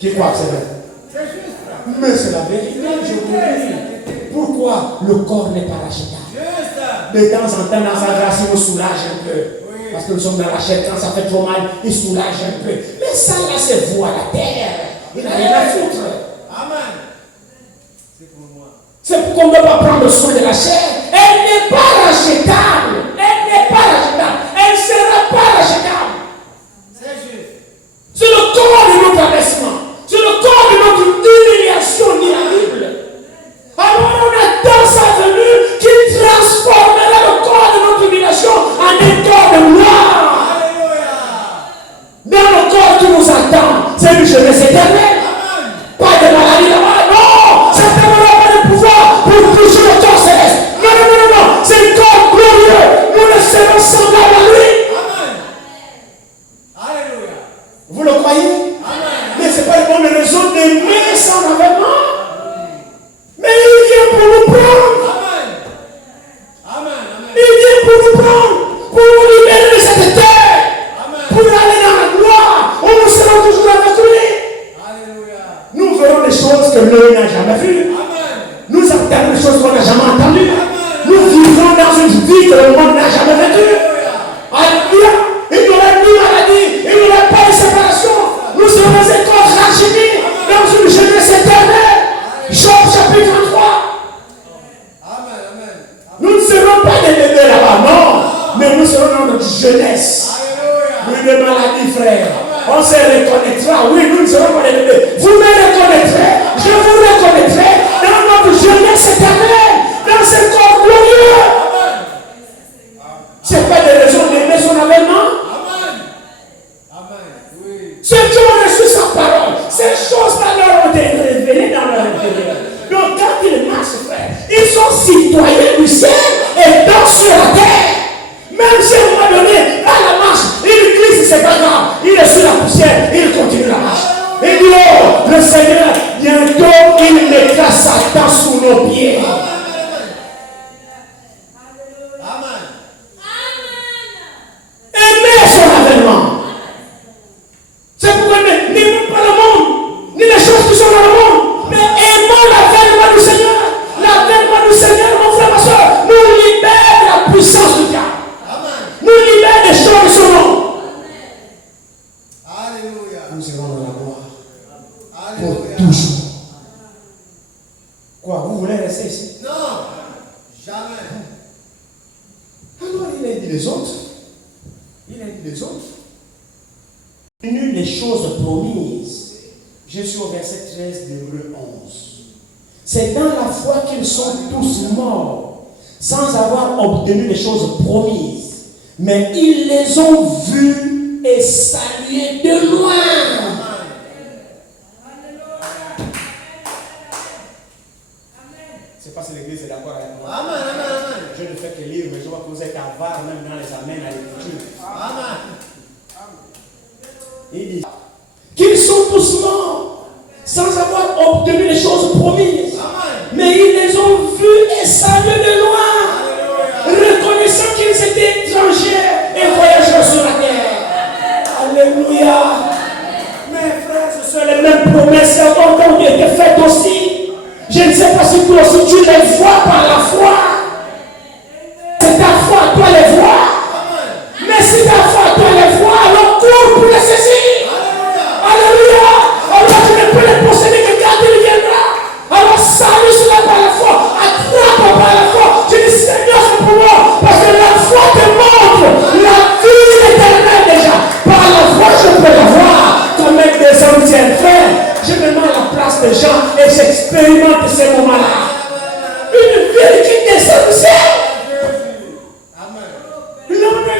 Qui croit que c'est vrai? C'est juste. Mais c'est la vérité, je vous dis. Pourquoi le corps n'est pas rachetable? Juste. De temps en temps, dans sa grâce, il nous soulage un peu. Oui. Parce que nous sommes dans la chair, quand ça fait trop mal, il soulage un peu. Mais ça, là, c'est vous à la terre. Il n'a rien à foutre. Amen. C'est pour moi. C'est pour qu'on ne peut pas prendre soin de la chair. Elle n'est pas rachetable. Elle n'est pas rachetable. Elle ne sera pas rachetable. C'est juste. C'est le corps de notre abaissement. C'est le corps de notre humiliation inaudible. Alors on attend sa venue qui transformera le corps de notre humiliation en un corps de gloire. Alléluia. Dans le corps qui nous attend, c'est une jeunesse éternelle. Amen. Pas de maladie là-bas, non. Certainement pas de pouvoir pour toucher le corps céleste. Non, non, non, non, non. C'est un corps glorieux. Nous ne serons semblables à lui. Amen. Alléluia. Vous le croyez? Amen. Mais ce n'est pas une bonne raison d'aimer son avènement. Mais il vient pour nous prendre. Amen. Amen. Amen. Il vient pour nous prendre. Pour nous libérer de cette terre. Amen. Pour aller dans la gloire. Où nous serons toujours avec lui. Alléluia. Nous verrons des choses que l'œil n'a jamais vues. Amen. Nous entendrons des choses qu'on n'a jamais entendues. Nous vivons dans une vie que le monde n'a jamais vécue. Alléluia. Il n'y aura ni maladie. Il n'y aura pas de séparation. Nous serons des corps rajeunis dans une jeunesse éternelle. Job chapitre 3. Amen. Amen. Nous ne serons pas des bébés là-bas, non. Mais nous serons dans notre jeunesse. Alléluia. Oui, de maladie, frère. On se reconnaîtra. Oui, nous ne serons pas des bébés. Vous me reconnaîtrez. Je vous reconnaîtrai dans notre jeunesse éternelle. Dans ce corps glorieux. Ce n'est pas des raisons d'aimer son avènement. Amen. Amen. Oui. Ceux qui ont reçu sa parole, ces choses-là leur ont été révélées dans leur intérieur. Donc quand ils marchent, frère, ils sont citoyens du ciel et dansent sur la terre. Même si à un moment donné, à la marche, il glisse, c'est pas grave. Il est sur la poussière, il continue la marche. Il dit, oh, le Seigneur, bientôt, il mettra Satan sous nos pieds. Amen. Aimez son avènement. C'est pourquoi n'aimons pas le monde, ni les choses qui sont dans le monde, mais aimons l'avènement du Seigneur. L'avènement du Seigneur, mon frère, ma soeur, nous libère de la puissance du diable. Nous libère des choses de son nom. Alléluia. Nous serons dans la gloire pour Alléluia. toujours. Quoi, vous voulez rester ici? Non. Jamais. Alors il a dit les autres. Il a dit les autres. Nul les choses promises. Je suis au verset 13 d'Hébreux 11. C'est dans la foi qu'ils sont tous morts, sans avoir obtenu les choses promises. Mais ils les ont vues et saluées de loin. Je ne sais pas si l'église est d'accord avec moi. Amen. Amen. Amen. Je ne fais que lire, mais je vois que vous êtes avare même dans les amens à l'écriture. Amen. Il dit qu'ils sont tous morts sans avoir obtenu les choses promises. Amen. Mais ils les ont vus et salués de loin, reconnaissant qu'ils étaient étrangers et voyageurs sur la terre. Alléluia. Mes frères, ce sont les mêmes promesses qui ont été faites aussi. Je ne sais pas si toi aussi tu les vois par la foi. C'est ta foi, toi les vois. Mais si ta foi, toi les vois, alors cours pour les saisir. Alléluia. Alors tu ne peux les posséder que quand il viendra. Alors salue cela par la foi. Attrape par la foi.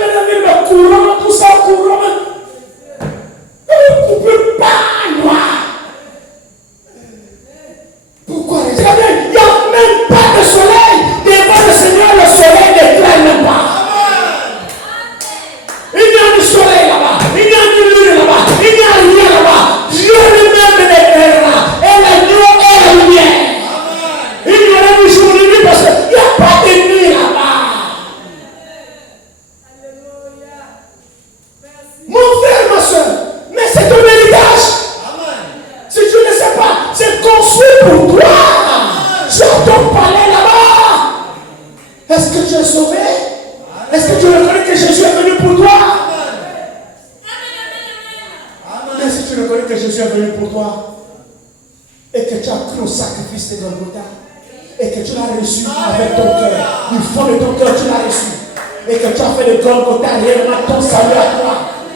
le courant, tout ça, courant. On ne peut pas noir. Pourquoi? Regardez, il n'y a même pas de soleil. Devant le Seigneur, le soleil n'éclaire même pas. Il n'y a du soleil là-bas. Il n'y a du lune là-bas. Il n'y a rien là-bas. Dieu lui-même l'éclairera. Et la nuit est la lumière. Il y aura du jour et de nuit parce qu'il n'y a pas de nuit là-bas. Mon frère, ma soeur, mais c'est ton héritage. Si tu ne sais pas, c'est construit pour toi. Tu as ton palais là-bas. Est-ce que tu es sauvé? Est-ce que tu reconnais que Jésus est venu pour toi? Mais si tu reconnais que Jésus est venu pour toi et que tu as cru au sacrifice de Golgotha et que tu l'as reçu avec ton cœur, du fond de ton cœur tu l'as reçu et que tu as fait de Golgotha réellement ton salut à toi,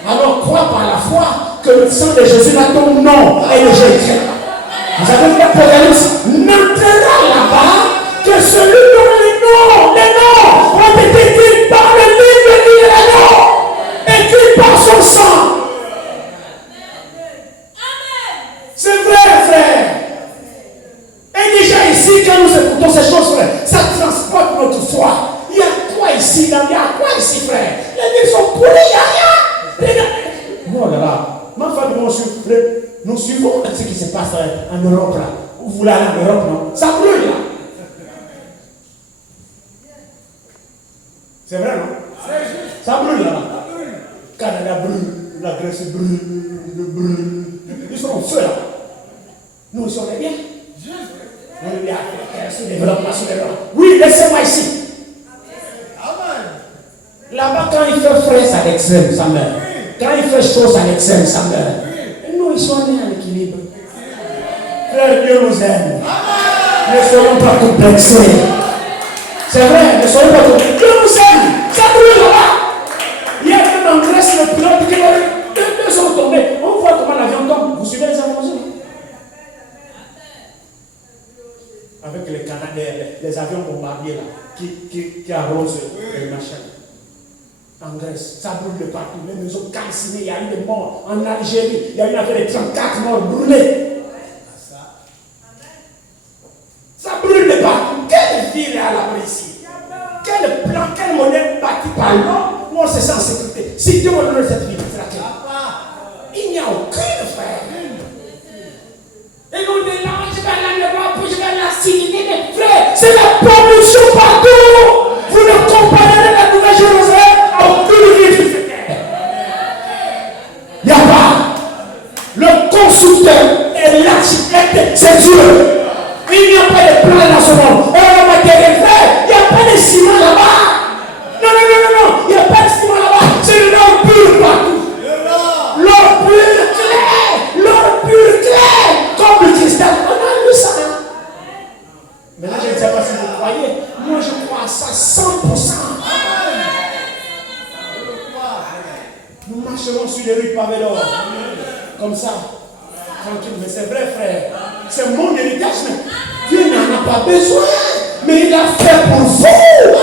alors crois par la foi que le sang de Jésus a ton nom et le Jésus. Vous avez vu l'Apocalypse, n'entrera là-bas que celui dont les noms ont été écrits dans le livre de l'agneau, écrits par son sang. C'est vrai, frère. Et déjà ici, quand nous écoutons ces choses, frère, ça transporte notre foi. Il y a quoi ici, il y a quoi ici, frère? Les livres sont pourris, il n'y a rien. Non, là, là. Ma femme, nous suivons ce qui se passe en Europe, là. Vous voulez aller en Europe, non? Ça brûle, là. C'est vrai, non? Ça brûle, là. Canada brûle, la Grèce brûle. Ils sont au feu, là. Nous, on est bien. On est bien. C'est développement, c'est développement. Oui, laissez-moi ici. Là-bas, quand il fait frais, ça l'extrême, ça meurt. Quand il fait chaud, ça l'extrême, ça meurt. Et nous, ils sont nés en équilibre. Frère, Dieu nous aime. Ne soyons pas complexés. C'est vrai, ne soyons pas complexés. Dieu nous aime. Ça brûle là-bas. Il y a même en Grèce, le pilote qui deux sont tombés. On voit comment l'avion tombe. Vous suivez les informations? Avec les Canadiens, les avions bombardiers là, qui arrosent les machins. En Grèce, ça brûle de partout. Les maisons calcinées, il y a eu des morts. En Algérie, il y a eu affaire de 34 morts brûlés. Ça brûle de partout. Quelle ville est à l'abri ici? Quel plan, quel modèle bâti par l'homme où on se sent en sécurité? Si Dieu me donne cette ville, c'est laquelle? Il n'y a aucune, frère. Et nous disons, je vais aller en Europe, je vais aller à la Syrie, mes frères. C'est la pollution partout. Vous ne comparez la Nouvelle Jérusalem à aucune ville sur cette terre. Il n'y a pas. Le constructeur et l'architecte, c'est Dieu. Il n'y a pas de plan dans ce monde. Et le matériel fait, il n'y a pas de ciment là-bas. Non. Il n'y a pas de ciment là-bas. C'est l'or pur partout. L'or pur clair. Comme le cristal. On a vu ça. Maintenant, je ne sais pas si vous croyez. Moi, je crois à ça 100%. Nous marcherons sur les rues pavées d'or. Comme ça. Tranquille. Mais c'est vrai, frère. C'est mon héritage. Dieu n'en a pas besoin. Mais il a fait pour vous.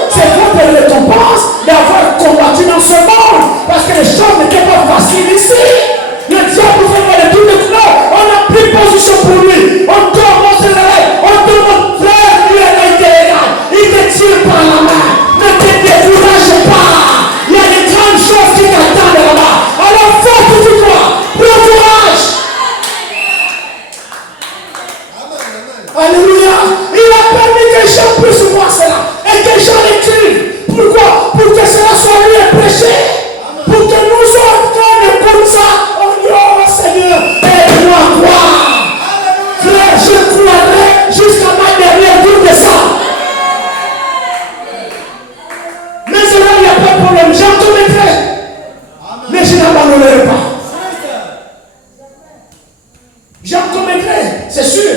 C'est votre récompense d'avoir combattu dans ce monde. Parce que les choses n'étaient pas faciles ici. Le diable fait pas de tout le temps. On n'a plus position pour lui. On tombe, on se lève. On tombe, mon frère, lui est l'intérieur. Il te tire par la main. Ne te décourage pas. Il y a des grandes choses qui t'attendent là-bas. Alors fortifie-toi. Prends courage. Alléluia. Il a permis que les gens puissent voir cela. Et que les gens l'écrivent. Pourquoi? Pour que cela soit lu et prêché. Pour que nous autres, quand on écoute ça, on dit, oh Seigneur, aide-moi à croire. Frère, je croirai jusqu'à ma dernière goutte de sang. Mais cela, il n'y a pas de problème. J'en commettrai. Mais je n'abandonnerai pas. J'en commettrai, c'est sûr.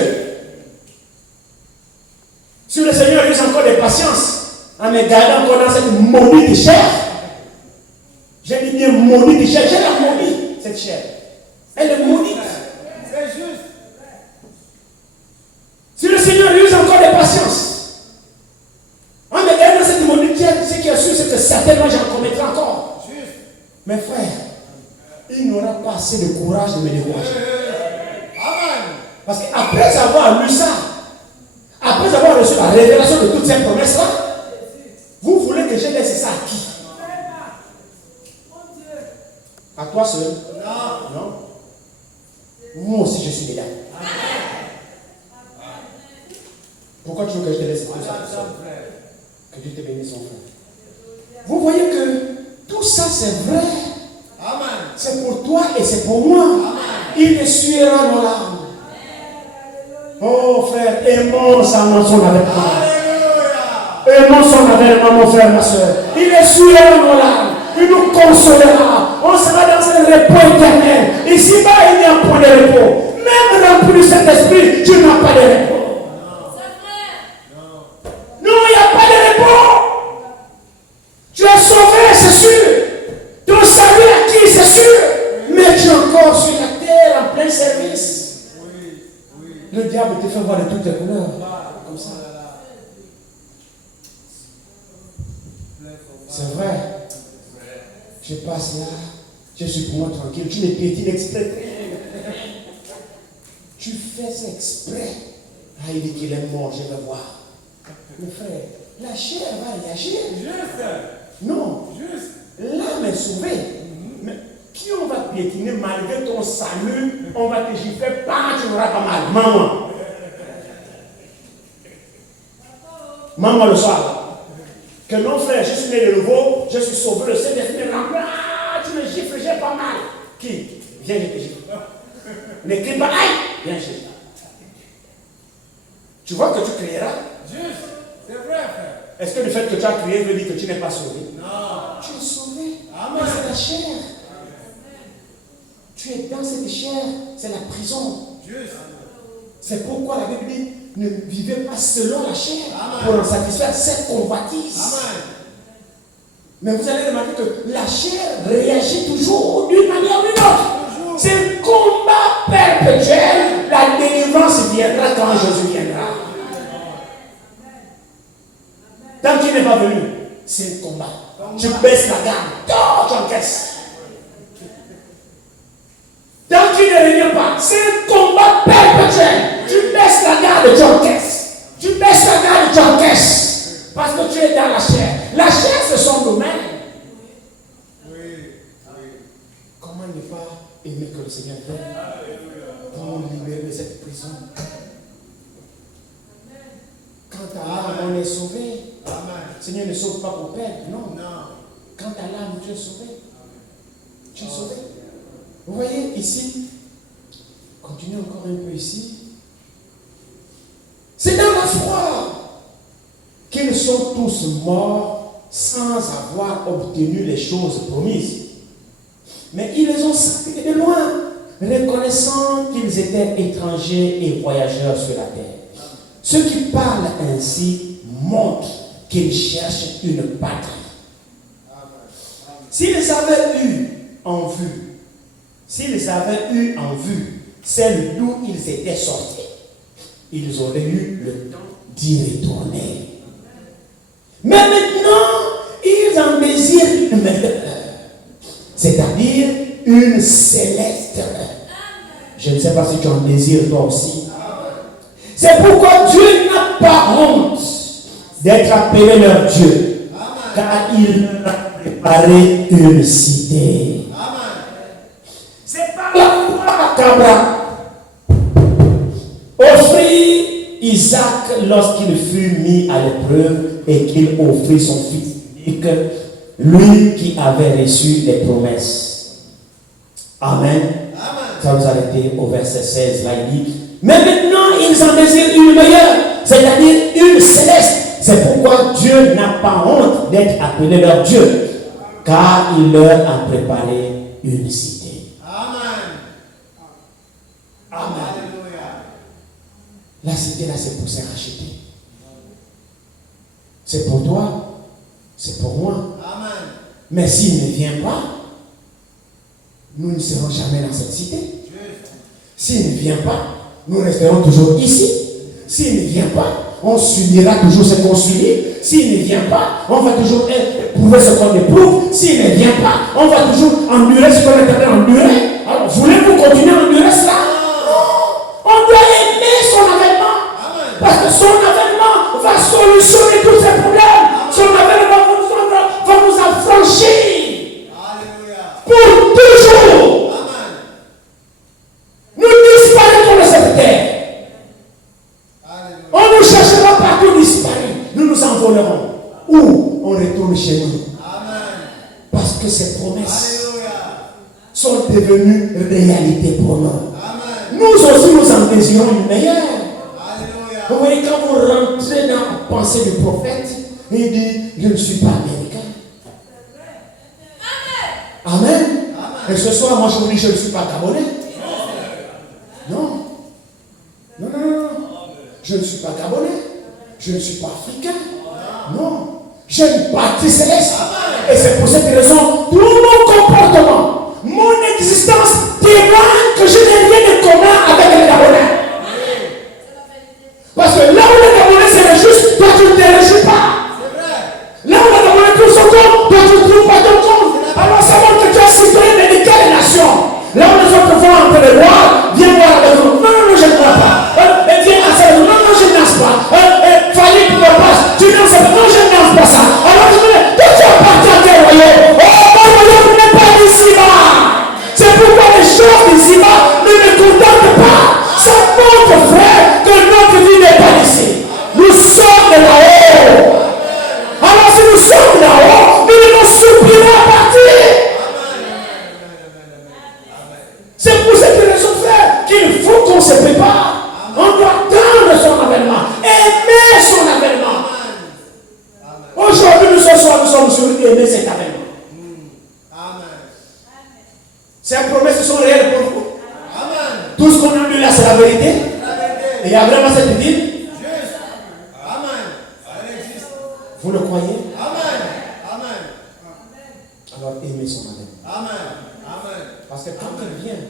Si le Seigneur use encore de patience en me gardant encore dans cette maudite chair, j'ai dit bien maudite chair, j'ai la maudite, cette chair. Elle est maudite. C'est juste. Si le Seigneur use encore de patience en me gardant dans cette maudite chair, ce qui est sûr, c'est que certainement j'en commettrai encore. Mes frères, il n'aura pas assez de courage de me décourager. Parce qu'après avoir lu ça, après avoir reçu la révélation de toutes ces promesses-là, vous voulez que je laisse ça à qui? À toi seul? Non. Moi aussi, je suis dedans. Pourquoi tu veux que je te laisse tout ça seul? Que Dieu te bénisse, mon frère. Vous voyez que tout ça, c'est vrai. C'est pour toi et c'est pour moi. Il essuiera nos larmes. Oh frère, aimons son avènement. Aimons son avènement, mon frère, ma soeur. Il essuiera nos larmes. Il nous consolera. On sera dans un repos éternel. Ici-bas, il n'y a point de repos. Même rempli de cet esprit, tu n'as pas de repos. Non, il n'y a pas de repos. Tu es sauvé, c'est sûr. Ton salut acquis, c'est sûr. Mais tu es encore sur la terre en plein service. Le diable te fait voir de toutes les couleurs. Comme ça. C'est vrai. Je passe là. Je suis pour moi tranquille. Tu me piétines exprès. Tu fais ça exprès. Ah, il dit qu'il est mort, je vais voir. Mais frère, la chair va réagir. Non. L'âme est sauvée. Mais qui on va piétiner malgré ton salut, on va te gifler, tu n'auras pas mal. Maman le soir. Que non frère, je suis né de nouveau, je suis sauvé, le Saint-Esprit me remplit. Tu me gifles, j'ai pas mal. Qui? Viens, je te gifle. Ne crie pas, aïe! Viens, je te gifle. Tu vois que tu crieras? Juste, c'est vrai, frère. Est-ce que le fait que tu as crié veut dire que tu n'es pas sauvé? Non. Tu es sauvé. Amen. Mais c'est la chair. Tu es dans cette chair, c'est la prison. Juste. C'est pourquoi la Bible dit ne vivez pas selon la chair. Amen. Pour en satisfaire cette convoitise. Amen. Mais vous allez remarquer que la chair réagit toujours d'une manière ou d'une autre. C'est un combat perpétuel. La délivrance viendra quand Jésus viendra. Tant qu'il n'est pas venu, c'est un combat. Tu baisses la garde, tu encaisses. Tant qu'il ne revient pas, c'est un combat perpétuel. Tu baisses la garde, tu encaisses. Tu baisses la garde, tu encaisses. Parce que tu es dans la chair. La chair, c'est son domaine. Comment ne pas aimer que le Seigneur vienne pour nous libérer de cette prison? Quant à l'âme, on est sauvé. Le Seigneur ne sauve pas pour perdre, non. Quant à l'âme, tu es sauvé. Tu es sauvé. Vous voyez ici, continuez encore un peu ici. C'est dans la foi qu'ils sont tous morts sans avoir obtenu les choses promises. Mais ils les ont salués de loin, reconnaissant qu'ils étaient étrangers et voyageurs sur la terre. Ceux qui parlent ainsi montrent qu'ils cherchent une patrie. S'ils avaient eu en vue celle d'où ils étaient sortis, ils auraient eu le temps d'y retourner. Mais maintenant, ils en désirent une meilleure, c'est-à-dire une céleste. Je ne sais pas si tu en désires toi aussi. C'est pourquoi Dieu n'a pas honte d'être appelé leur Dieu, car il leur a préparé une cité. C'est par la foi qu'Abraham offrit Isaac lorsqu'il fut mis à l'épreuve et qu'il offrit son fils unique, lui qui avait reçu les promesses. Amen. Ça vous arrêtez au verset 16, là il dit, mais maintenant ils en désirent une meilleure, c'est-à-dire une céleste. C'est pourquoi Dieu n'a pas honte d'être appelé leur Dieu, car il leur a préparé une cité. Amen. La cité là, c'est pour se racheter. C'est pour toi, c'est pour moi. Mais s'il ne vient pas, nous ne serons jamais dans cette cité. S'il ne vient pas, nous resterons toujours ici. S'il ne vient pas, on s'unira toujours ce qu'on s'unit. S'il ne vient pas, on va toujours éprouver ce qu'on éprouve. S'il ne vient pas, on va toujours endurer ce qu'on est appelé endurer. Alors, voulez-vous continuer à endurer cela? Non. On doit aimer son avènement. Parce que son avènement va solutionner tous ces problèmes. Son avènement va nous affranchir. Pour toujours. Nous disparaîtrons de cette terre. On nous cherchera partout disparu. Nous nous envolerons. Ou on retourne chez nous. Parce que ces promesses sont devenues réalité pour nous. Nous aussi, nous en désirons une meilleure. Vous voyez, quand vous rentrez dans la pensée du prophète, il dit, je ne suis pas américain. Amen. Et ce soir, moi, je vous dis, je ne suis pas gabonais. Non. Non, non, non. Je ne suis pas gabonais. Je ne suis pas africain. Non. J'ai une patrie céleste. Et c'est pour cette raison, tout mon comportement, mon existence témoigne que je n'ai rien de commun avec les Gabonais. Parce que là où les Gabonais se réjouissent, toi tu ne te réjouis pas. Là où les Gabonais trouvent son compte, toi tu ne trouves pas ton compte. Alors ça montre que tu es citoyen de quelle nation? Là où les autres vont entre les rois, viens voir avec nous. Non, non, non, je ne crois pas. Et viens à ça. Non, non, je ne danse pas. Fallait pour la passe. Tu danses pas. Non, je ne danse pas ça. Alors je me dis, toi tu appartiens à quel royaume? Oh, mon royaume n'est pas d'ici-bas. C'est pourquoi les choses d'ici-bas ne me contentent pas. Ça montre, frère, que notre vie n'est pas d'ici. Nous sommes de là-haut. Alors si nous sommes là-haut, nous devons soupirer à partir. C'est pour cette raison, frère, qu'il faut qu'on se prépare. On doit attendre son avènement, aimer son avènement. Aujourd'hui, nous sommes sur aimer cet avènement. Ces promesses sont réelles pour vous. Tout ce qu'on a lu là, c'est la vérité. Et il y a vraiment cette vie. Vous le croyez? Alors aimez son avènement. Parce que quand il vient,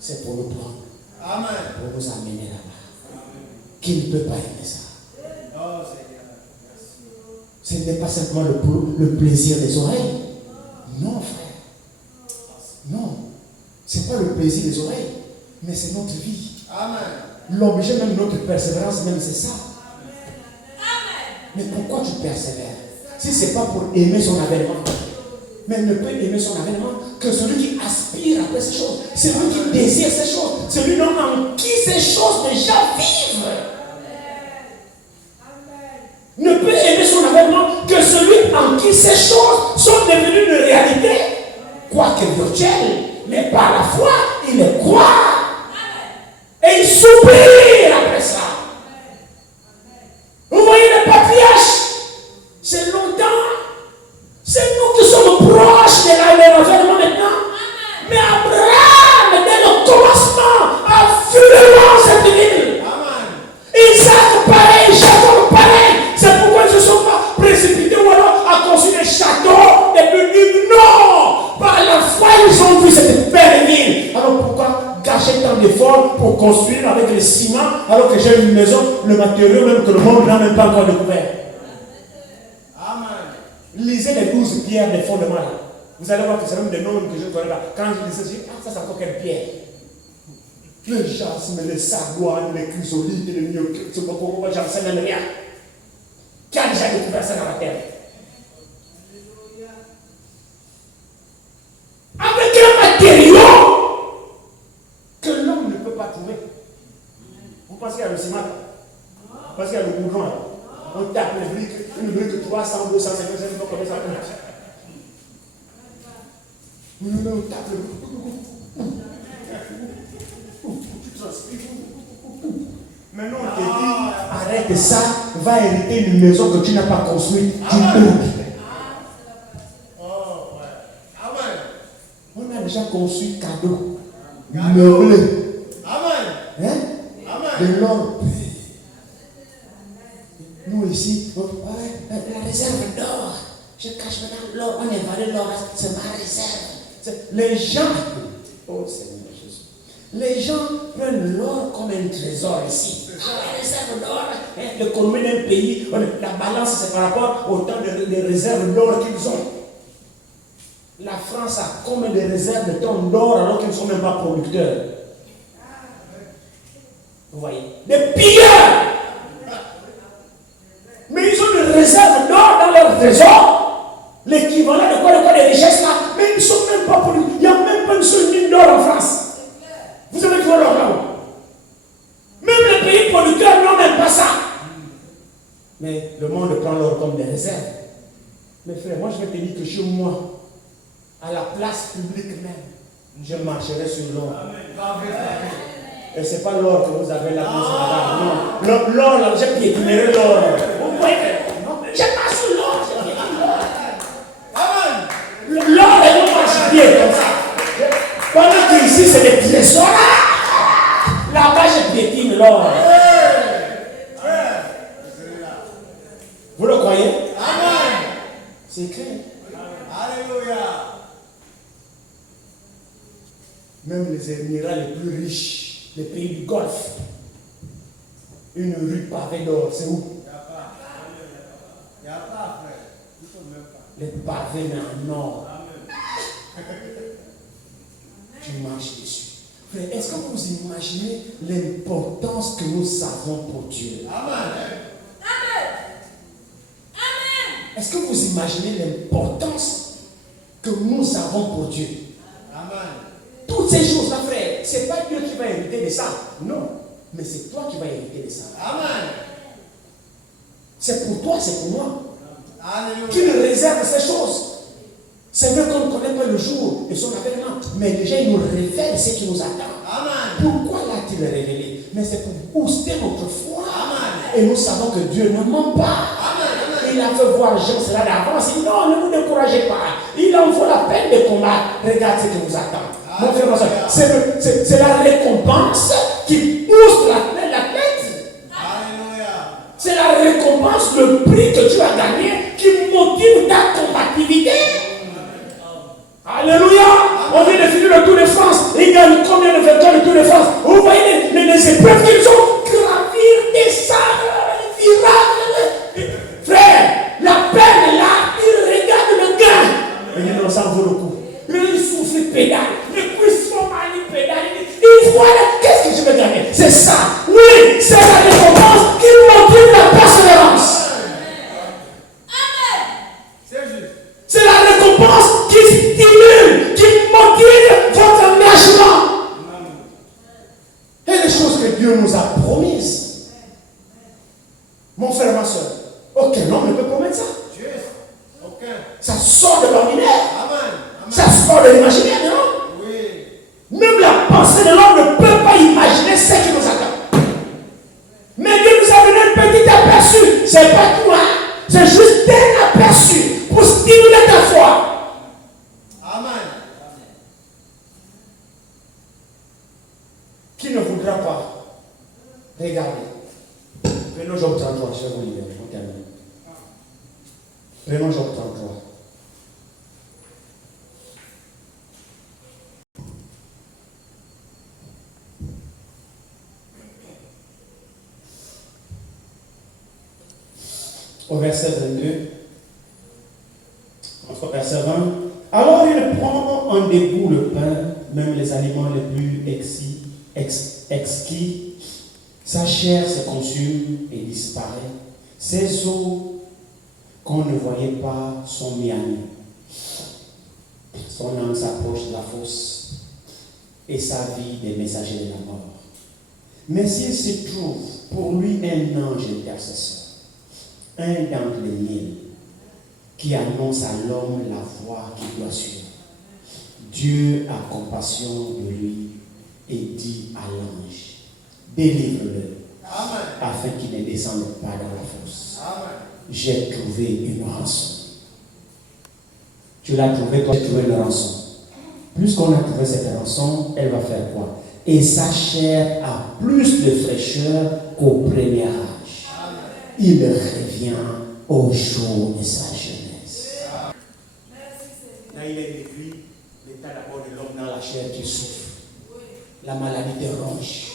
c'est pour nous prendre. Pour nous amener là-bas. Qui ne peut pas aimer ça? Ce n'est pas simplement le plaisir des oreilles. Non, frère. Non. Ce n'est pas le plaisir des oreilles, mais c'est notre vie. L'objet même de notre persévérance, même c'est ça. Mais pourquoi tu persévères? Si ce n'est pas pour aimer son avènement. Mais il ne peut aimer son avènement que celui qui aspire après ces choses. Celui qui désire ces choses. Celui en qui ces choses déjà vivent. Ne peut aimer son avènement que celui en qui ces choses sont devenues une réalité. Quoique virtuelle, mais par la foi, il les croit. Et il soupire après ça. Vous voyez les patriarches, c'est longtemps. C'est nous qui sommes proches de l'avènement maintenant. Mais Abraham, dès le commencement, a vu cette ville. Isaac pareil, Jacob pareil. C'est pourquoi ils ne se sont pas précipités ou alors à construire des châteaux, des buildings. Non! Par la foi, ils ont vu cette belle ville. Alors pourquoi gâcher tant d'efforts pour construire avec le ciment alors que j'ai une maison, le matériau même que le monde n'a même pas encore découvert? Lisez les 12 pierres des fondements là. Vous allez voir que c'est même des noms que je connais là. Quand je lis ça, je dis, ça c'est encore quelle pierre? Le jasme, les sagoines, les chrysolites, les myocrites, c'est pas comment j'en sais même rien. Qui a déjà découvert ça dans la terre? Avec un matériau que l'homme ne peut pas trouver. Vous pensez qu'il y a le ciment là? Vous pensez qu'il y a le goudron là? On tape les briques, une brique 300, 250, ça ne pas ça compte. On tape le brique. Maintenant on te dit, arrête ça, va hériter une maison que tu n'as pas construite. Tu ouvres. On a déjà construit cadeau, meublé. Hein? De l'or. Nous ici, la réserve d'or. Je cache maintenant l'or, on évade l'or, c'est ma réserve. Les gens, oh Seigneur Jésus, les gens prennent l'or comme un trésor ici. Les réserves d'or, l'économie d'un pays, la balance c'est par rapport au temps de réserves d'or qu'ils ont. La France a combien de réserves de tonnes d'or alors qu'ils ne sont même pas producteurs? Vous voyez? Des pilleurs! Mais ils ont des réserves d'or dans leur trésor, l'équivalent de quoi des richesses là, mais ils ne sont même pas producteurs. Il n'y a même pas une seule mine d'or en France. Vous avez trouvé l'or là-haut. Même les pays producteurs n'ont même pas ça. Mais le monde prend l'or comme des réserves. Mais frère, moi je vais te dire que chez moi, à la place publique même, je marcherai sur l'or. Et ce n'est pas l'or que vous avez là, non. L'or là, j'ai piétiné l'or. Vous voyez que non, j'ai pas sur l'or, j'ai piétiné l'or. L'or est non marche bien comme ça. Pendant que ici c'est des trésors là-bas je piétine l'or. Vous le croyez? Amen. C'est clair. Alléluia. Même les Émirats les plus riches, les pays du Golfe, une rue pavée d'or, c'est où? Il n'y a pas, frère. Les pavés mais en or. Tu marches dessus. Frère, est-ce que vous imaginez l'importance que nous avons pour Dieu? Amen. Est-ce que vous imaginez l'importance que nous avons pour Dieu? Amen. Toutes ces choses-là, frère, ce n'est pas Dieu qui va hériter de ça. Non. Mais c'est toi qui vas hériter de ça. Amen. C'est pour toi, c'est pour moi. Alléluia. Qui nous réserve ces choses. C'est vrai qu'on ne connaît pas le jour de son avènement, mais déjà il nous révèle ce qui nous attend. Amen. Pourquoi l'a-t-il révélé? Mais c'est pour booster notre foi. Amen. Et nous savons que Dieu ne ment pas. Amen. Il a fait voir Jean cela d'avance. Il dit non, ne vous découragez pas. Il en faut la peine de combattre. Regarde ce qui vous attend. Mon frère, ma soeur, c'est la récompense qui pousse l'athlète. C'est la récompense, le prix que tu as gagné qui motive ta combativité. Alléluia. On vient de finir le Tour de France. Il gagne combien de vainqueurs du Tour de France? Vous voyez les épreuves qu'ils ont gravir, descendre, virages. Frère, la peine est là. Il regarde le gain. Mais il s'en vaut le coup. Il souffle, il pédale. Les cuisses sont mal, il pédale. Il voit qu'est-ce que je vais gagner? C'est ça. Oui, c'est la récompense qui motive la persévérance. C'est la récompense qui stimule, qui motive votre engagement. Et les choses que Dieu nous a promises. Mon frère, ma soeur, aucun homme ne peut promettre ça. Ça sort de l'ordinaire. Ça sort de l'imaginaire, non? Oui. Même la pensée de l'homme ne peut pas imaginer ce qui nous attend. Mais Dieu nous a donné un petit aperçu. C'est pas tout, hein? C'est juste un aperçu pour stimuler ta foi. Amen. Qui ne voudra pas? Regardez. Prenons Job 33, je vais vous lire. On termine. Prenons Job 33. Au verset 22, entre verset 20, alors il prend en dégoût le pain, même les aliments les plus exquis, sa chair se consume et disparaît, ses os qu'on ne voyait pas sont mis à nu. Son âme s'approche de la fosse et sa vie des messagers de la mort. Mais s'il se trouve pour lui un ange intercesseur, un d'entre les mille, qui annonce à l'homme la voie qu'il doit suivre, Dieu a compassion de lui et dit à l'ange, délivre-le, afin qu'il ne descende pas dans la fosse. J'ai trouvé une rançon. Tu l'as trouvé, toi, tu as trouvé une rançon. Puisqu'on a trouvé cette rançon, elle va faire quoi? Et sa chair a plus de fraîcheur qu'au premier âge. Il revient au jour de sa jeunesse. Là, il est décrit l'état d'abord de l'homme dans la chair qui souffre. La maladie te ronge.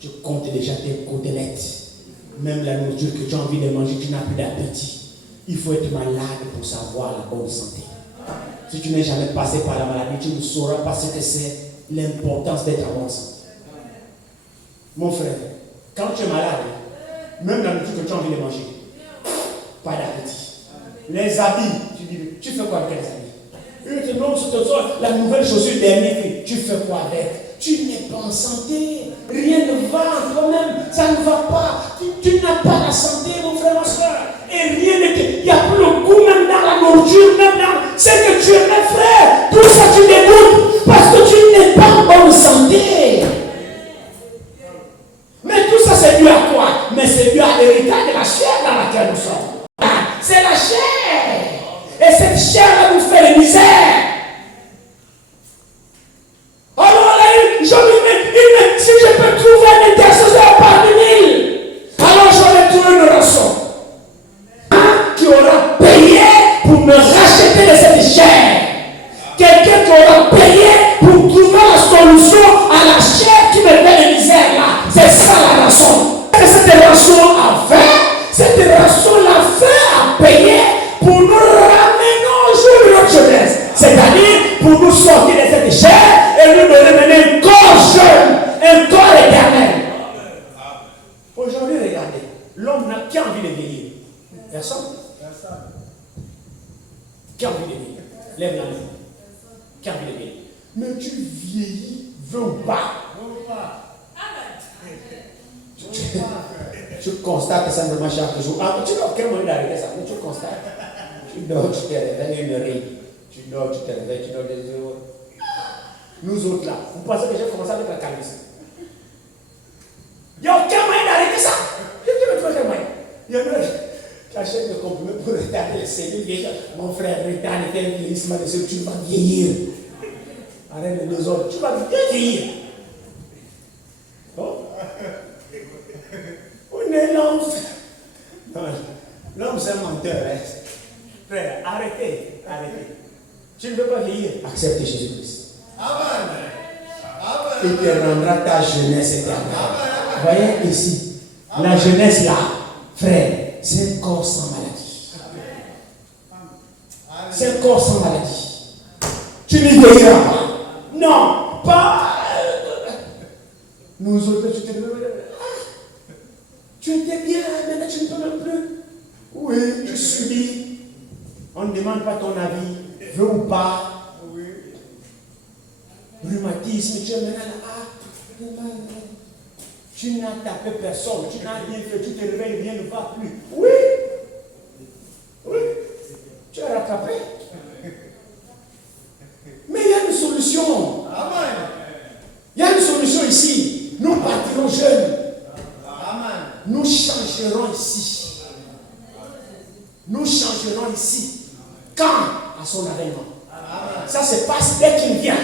Tu comptes déjà tes côtelettes. Même la nourriture que tu as envie de manger, tu n'as plus d'appétit. Il faut être malade pour savoir la bonne santé. Si tu n'es jamais passé par la maladie, tu ne sauras pas ce que c'est l'importance d'être en bonne santé. Mon frère, quand tu es malade, même la nourriture que tu as envie de manger, pas d'appétit. Les habits, tu dis, tu fais quoi avec les habits? Tu te montres sur ton sol, la nouvelle chaussure dernière, tu fais quoi avec? Tu n'es pas en santé. Rien ne va en toi-même. Ça ne va pas. Tu n'as pas la santé, mon frère, ma soeur. Et rien ne te... Il n'y a plus le goût même dans la nourriture, même dans ce que tu aimais, frère. Tout ça, tu dégoûtes parce que tu n'es pas en bonne santé. Mais tout ça, c'est dû à quoi? Mais c'est dû à l'héritage de la chair dans laquelle nous sommes. C'est la chair. Et cette chair-là nous fait les misères. Alors là, si je peux trouver un intercesseur parmi mille, alors j'aurai trouvé une rançon. Qui aura payé pour me racheter de cette chair. Quelqu'un qui aura payé pour trouver la solution à la chair qui me fait les misères là. C'est ça la rançon. Et cette rançon a fait, cette rançon l'a fait à payer pour nous ramener au jour de notre jeunesse. C'est-à-dire pour nous sortir de cette chair et nous donner un corps jeune, un corps éternel. Aujourd'hui, regardez, l'homme n'a qu'une envie de vieillir. Personne. Qui a envie de vieillir? Lève la main. Qui a envie de vieillir? Mais tu vieillis, veux ou pas? Tu constates simplement chaque jour. Ah, tu n'as aucun moyen d'arrêter ça, mais tu constates. Tu dors, tu te réveilles une rire. Tu dors, tu te réveilles, tu dors des heures. Nous autres là, vous pensez que j'ai commencé avec la calvitie? Il n'y a aucun moyen d'arrêter ça. Je ne trouve aucun moyen. Il y en a qui achètent des comprimés pour retarder les cellules. Mon frère, retarde le vieillissement de cellules, tu vas vieillir. Arrête les deux autres, tu vas vieillir. Bon? On est l'homme. L'homme, c'est un menteur. Hein? Frère, arrêtez. Tu ne veux pas vieillir. Acceptez Jésus-Christ. Amen. Il te rendra ta jeunesse éternelle. Voyez ici, la jeunesse là, frère, c'est un corps sans maladie. C'est un corps sans maladie. Tu ne vieilliras pas. Non, pas. Nous autres, tu étais bien, maintenant tu ne peux même plus. Oui, tu subis. On ne demande pas ton avis, veux ou pas. Oui. Rhumatisme, tu es maintenant là. Tu n'as tapé personne, tu n'as rien fait, tu te réveilles, rien ne va plus. Oui. Tu as rattrapé. Mais il y a une solution. Amen. Il y a une solution ici. Nous partirons jeunes. Amen. Nous changerons ici. Nous changerons ici. Quand? À son avènement. Ça se passe dès qu'il vient.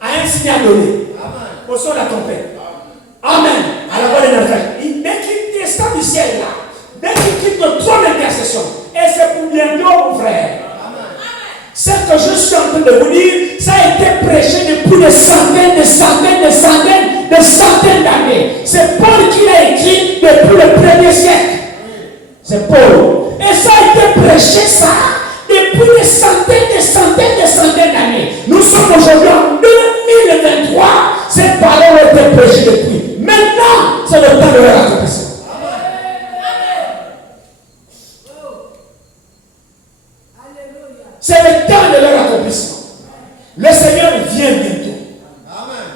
À un signal donné. Au son de la trompette. Amen. À la voix de notre dès qu'il descend du ciel là, dès qu'il quitte le trône d'intercession, et c'est pour bientôt, mon frère. Ce que je suis en train de vous dire, ça a été prêché depuis des centaines d'années. C'est Paul qui l'a écrit depuis le premier siècle. C'est Paul. Et ça a été prêché ça depuis des centaines d'années. Nous sommes aujourd'hui en 2023. Ces paroles ont été prêchées depuis. Maintenant, c'est le temps de leur accomplissement. C'est le temps de leur accomplissement. Le Seigneur vient bientôt. Amen.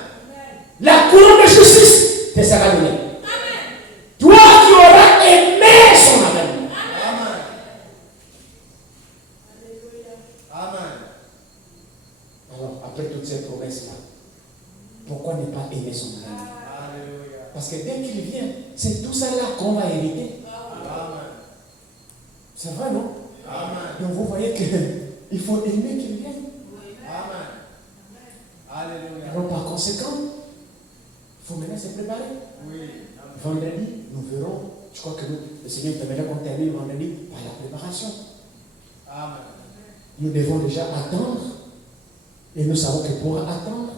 La couronne de justice te sera donnée. Amen. Toi qui auras aimé son avènement. Amen. Amen. Alors, après toutes ces promesses-là, pourquoi ne pas aimer son avènement? Parce que dès qu'il vient, c'est tout ça là qu'on va hériter. Amen. C'est vrai, non? Amen. Donc vous voyez qu'il faut aimer qu'il vienne. Amen. Alléluia. Alors par conséquent, il faut maintenant se préparer. Oui. Vendredi, nous verrons, je crois que le Seigneur permettra qu'on termine vendredi par la préparation. Amen. Nous devons déjà attendre. Et nous savons que pour attendre,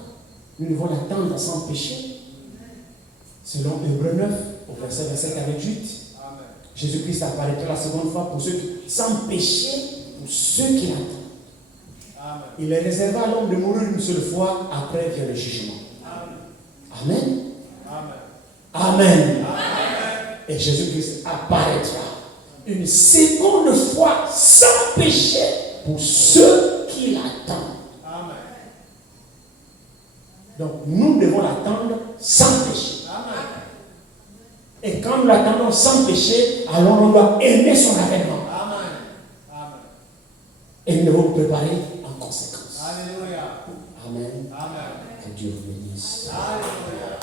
nous devons l'attendre sans péché. Selon Hébreux 9, au verset 27 à 28, Amen. Jésus-Christ apparaîtra la seconde fois pour ceux qui, sans péché, pour ceux qui l'attendent. Amen. Il est réservé à l'homme de mourir une seule fois, après vient le jugement. Amen. Amen. Amen. Et Jésus-Christ apparaîtra une seconde fois sans péché pour ceux qui l'attendent. Amen. Donc nous devons l'attendre sans péché. Amen. Et quand nous l'attendons sans péché, alors on doit aimer son avènement. Amen. Amen. Et nous devons nous préparer en conséquence. Alléluia. Amen. Amen. Que Dieu vous bénisse. Alléluia.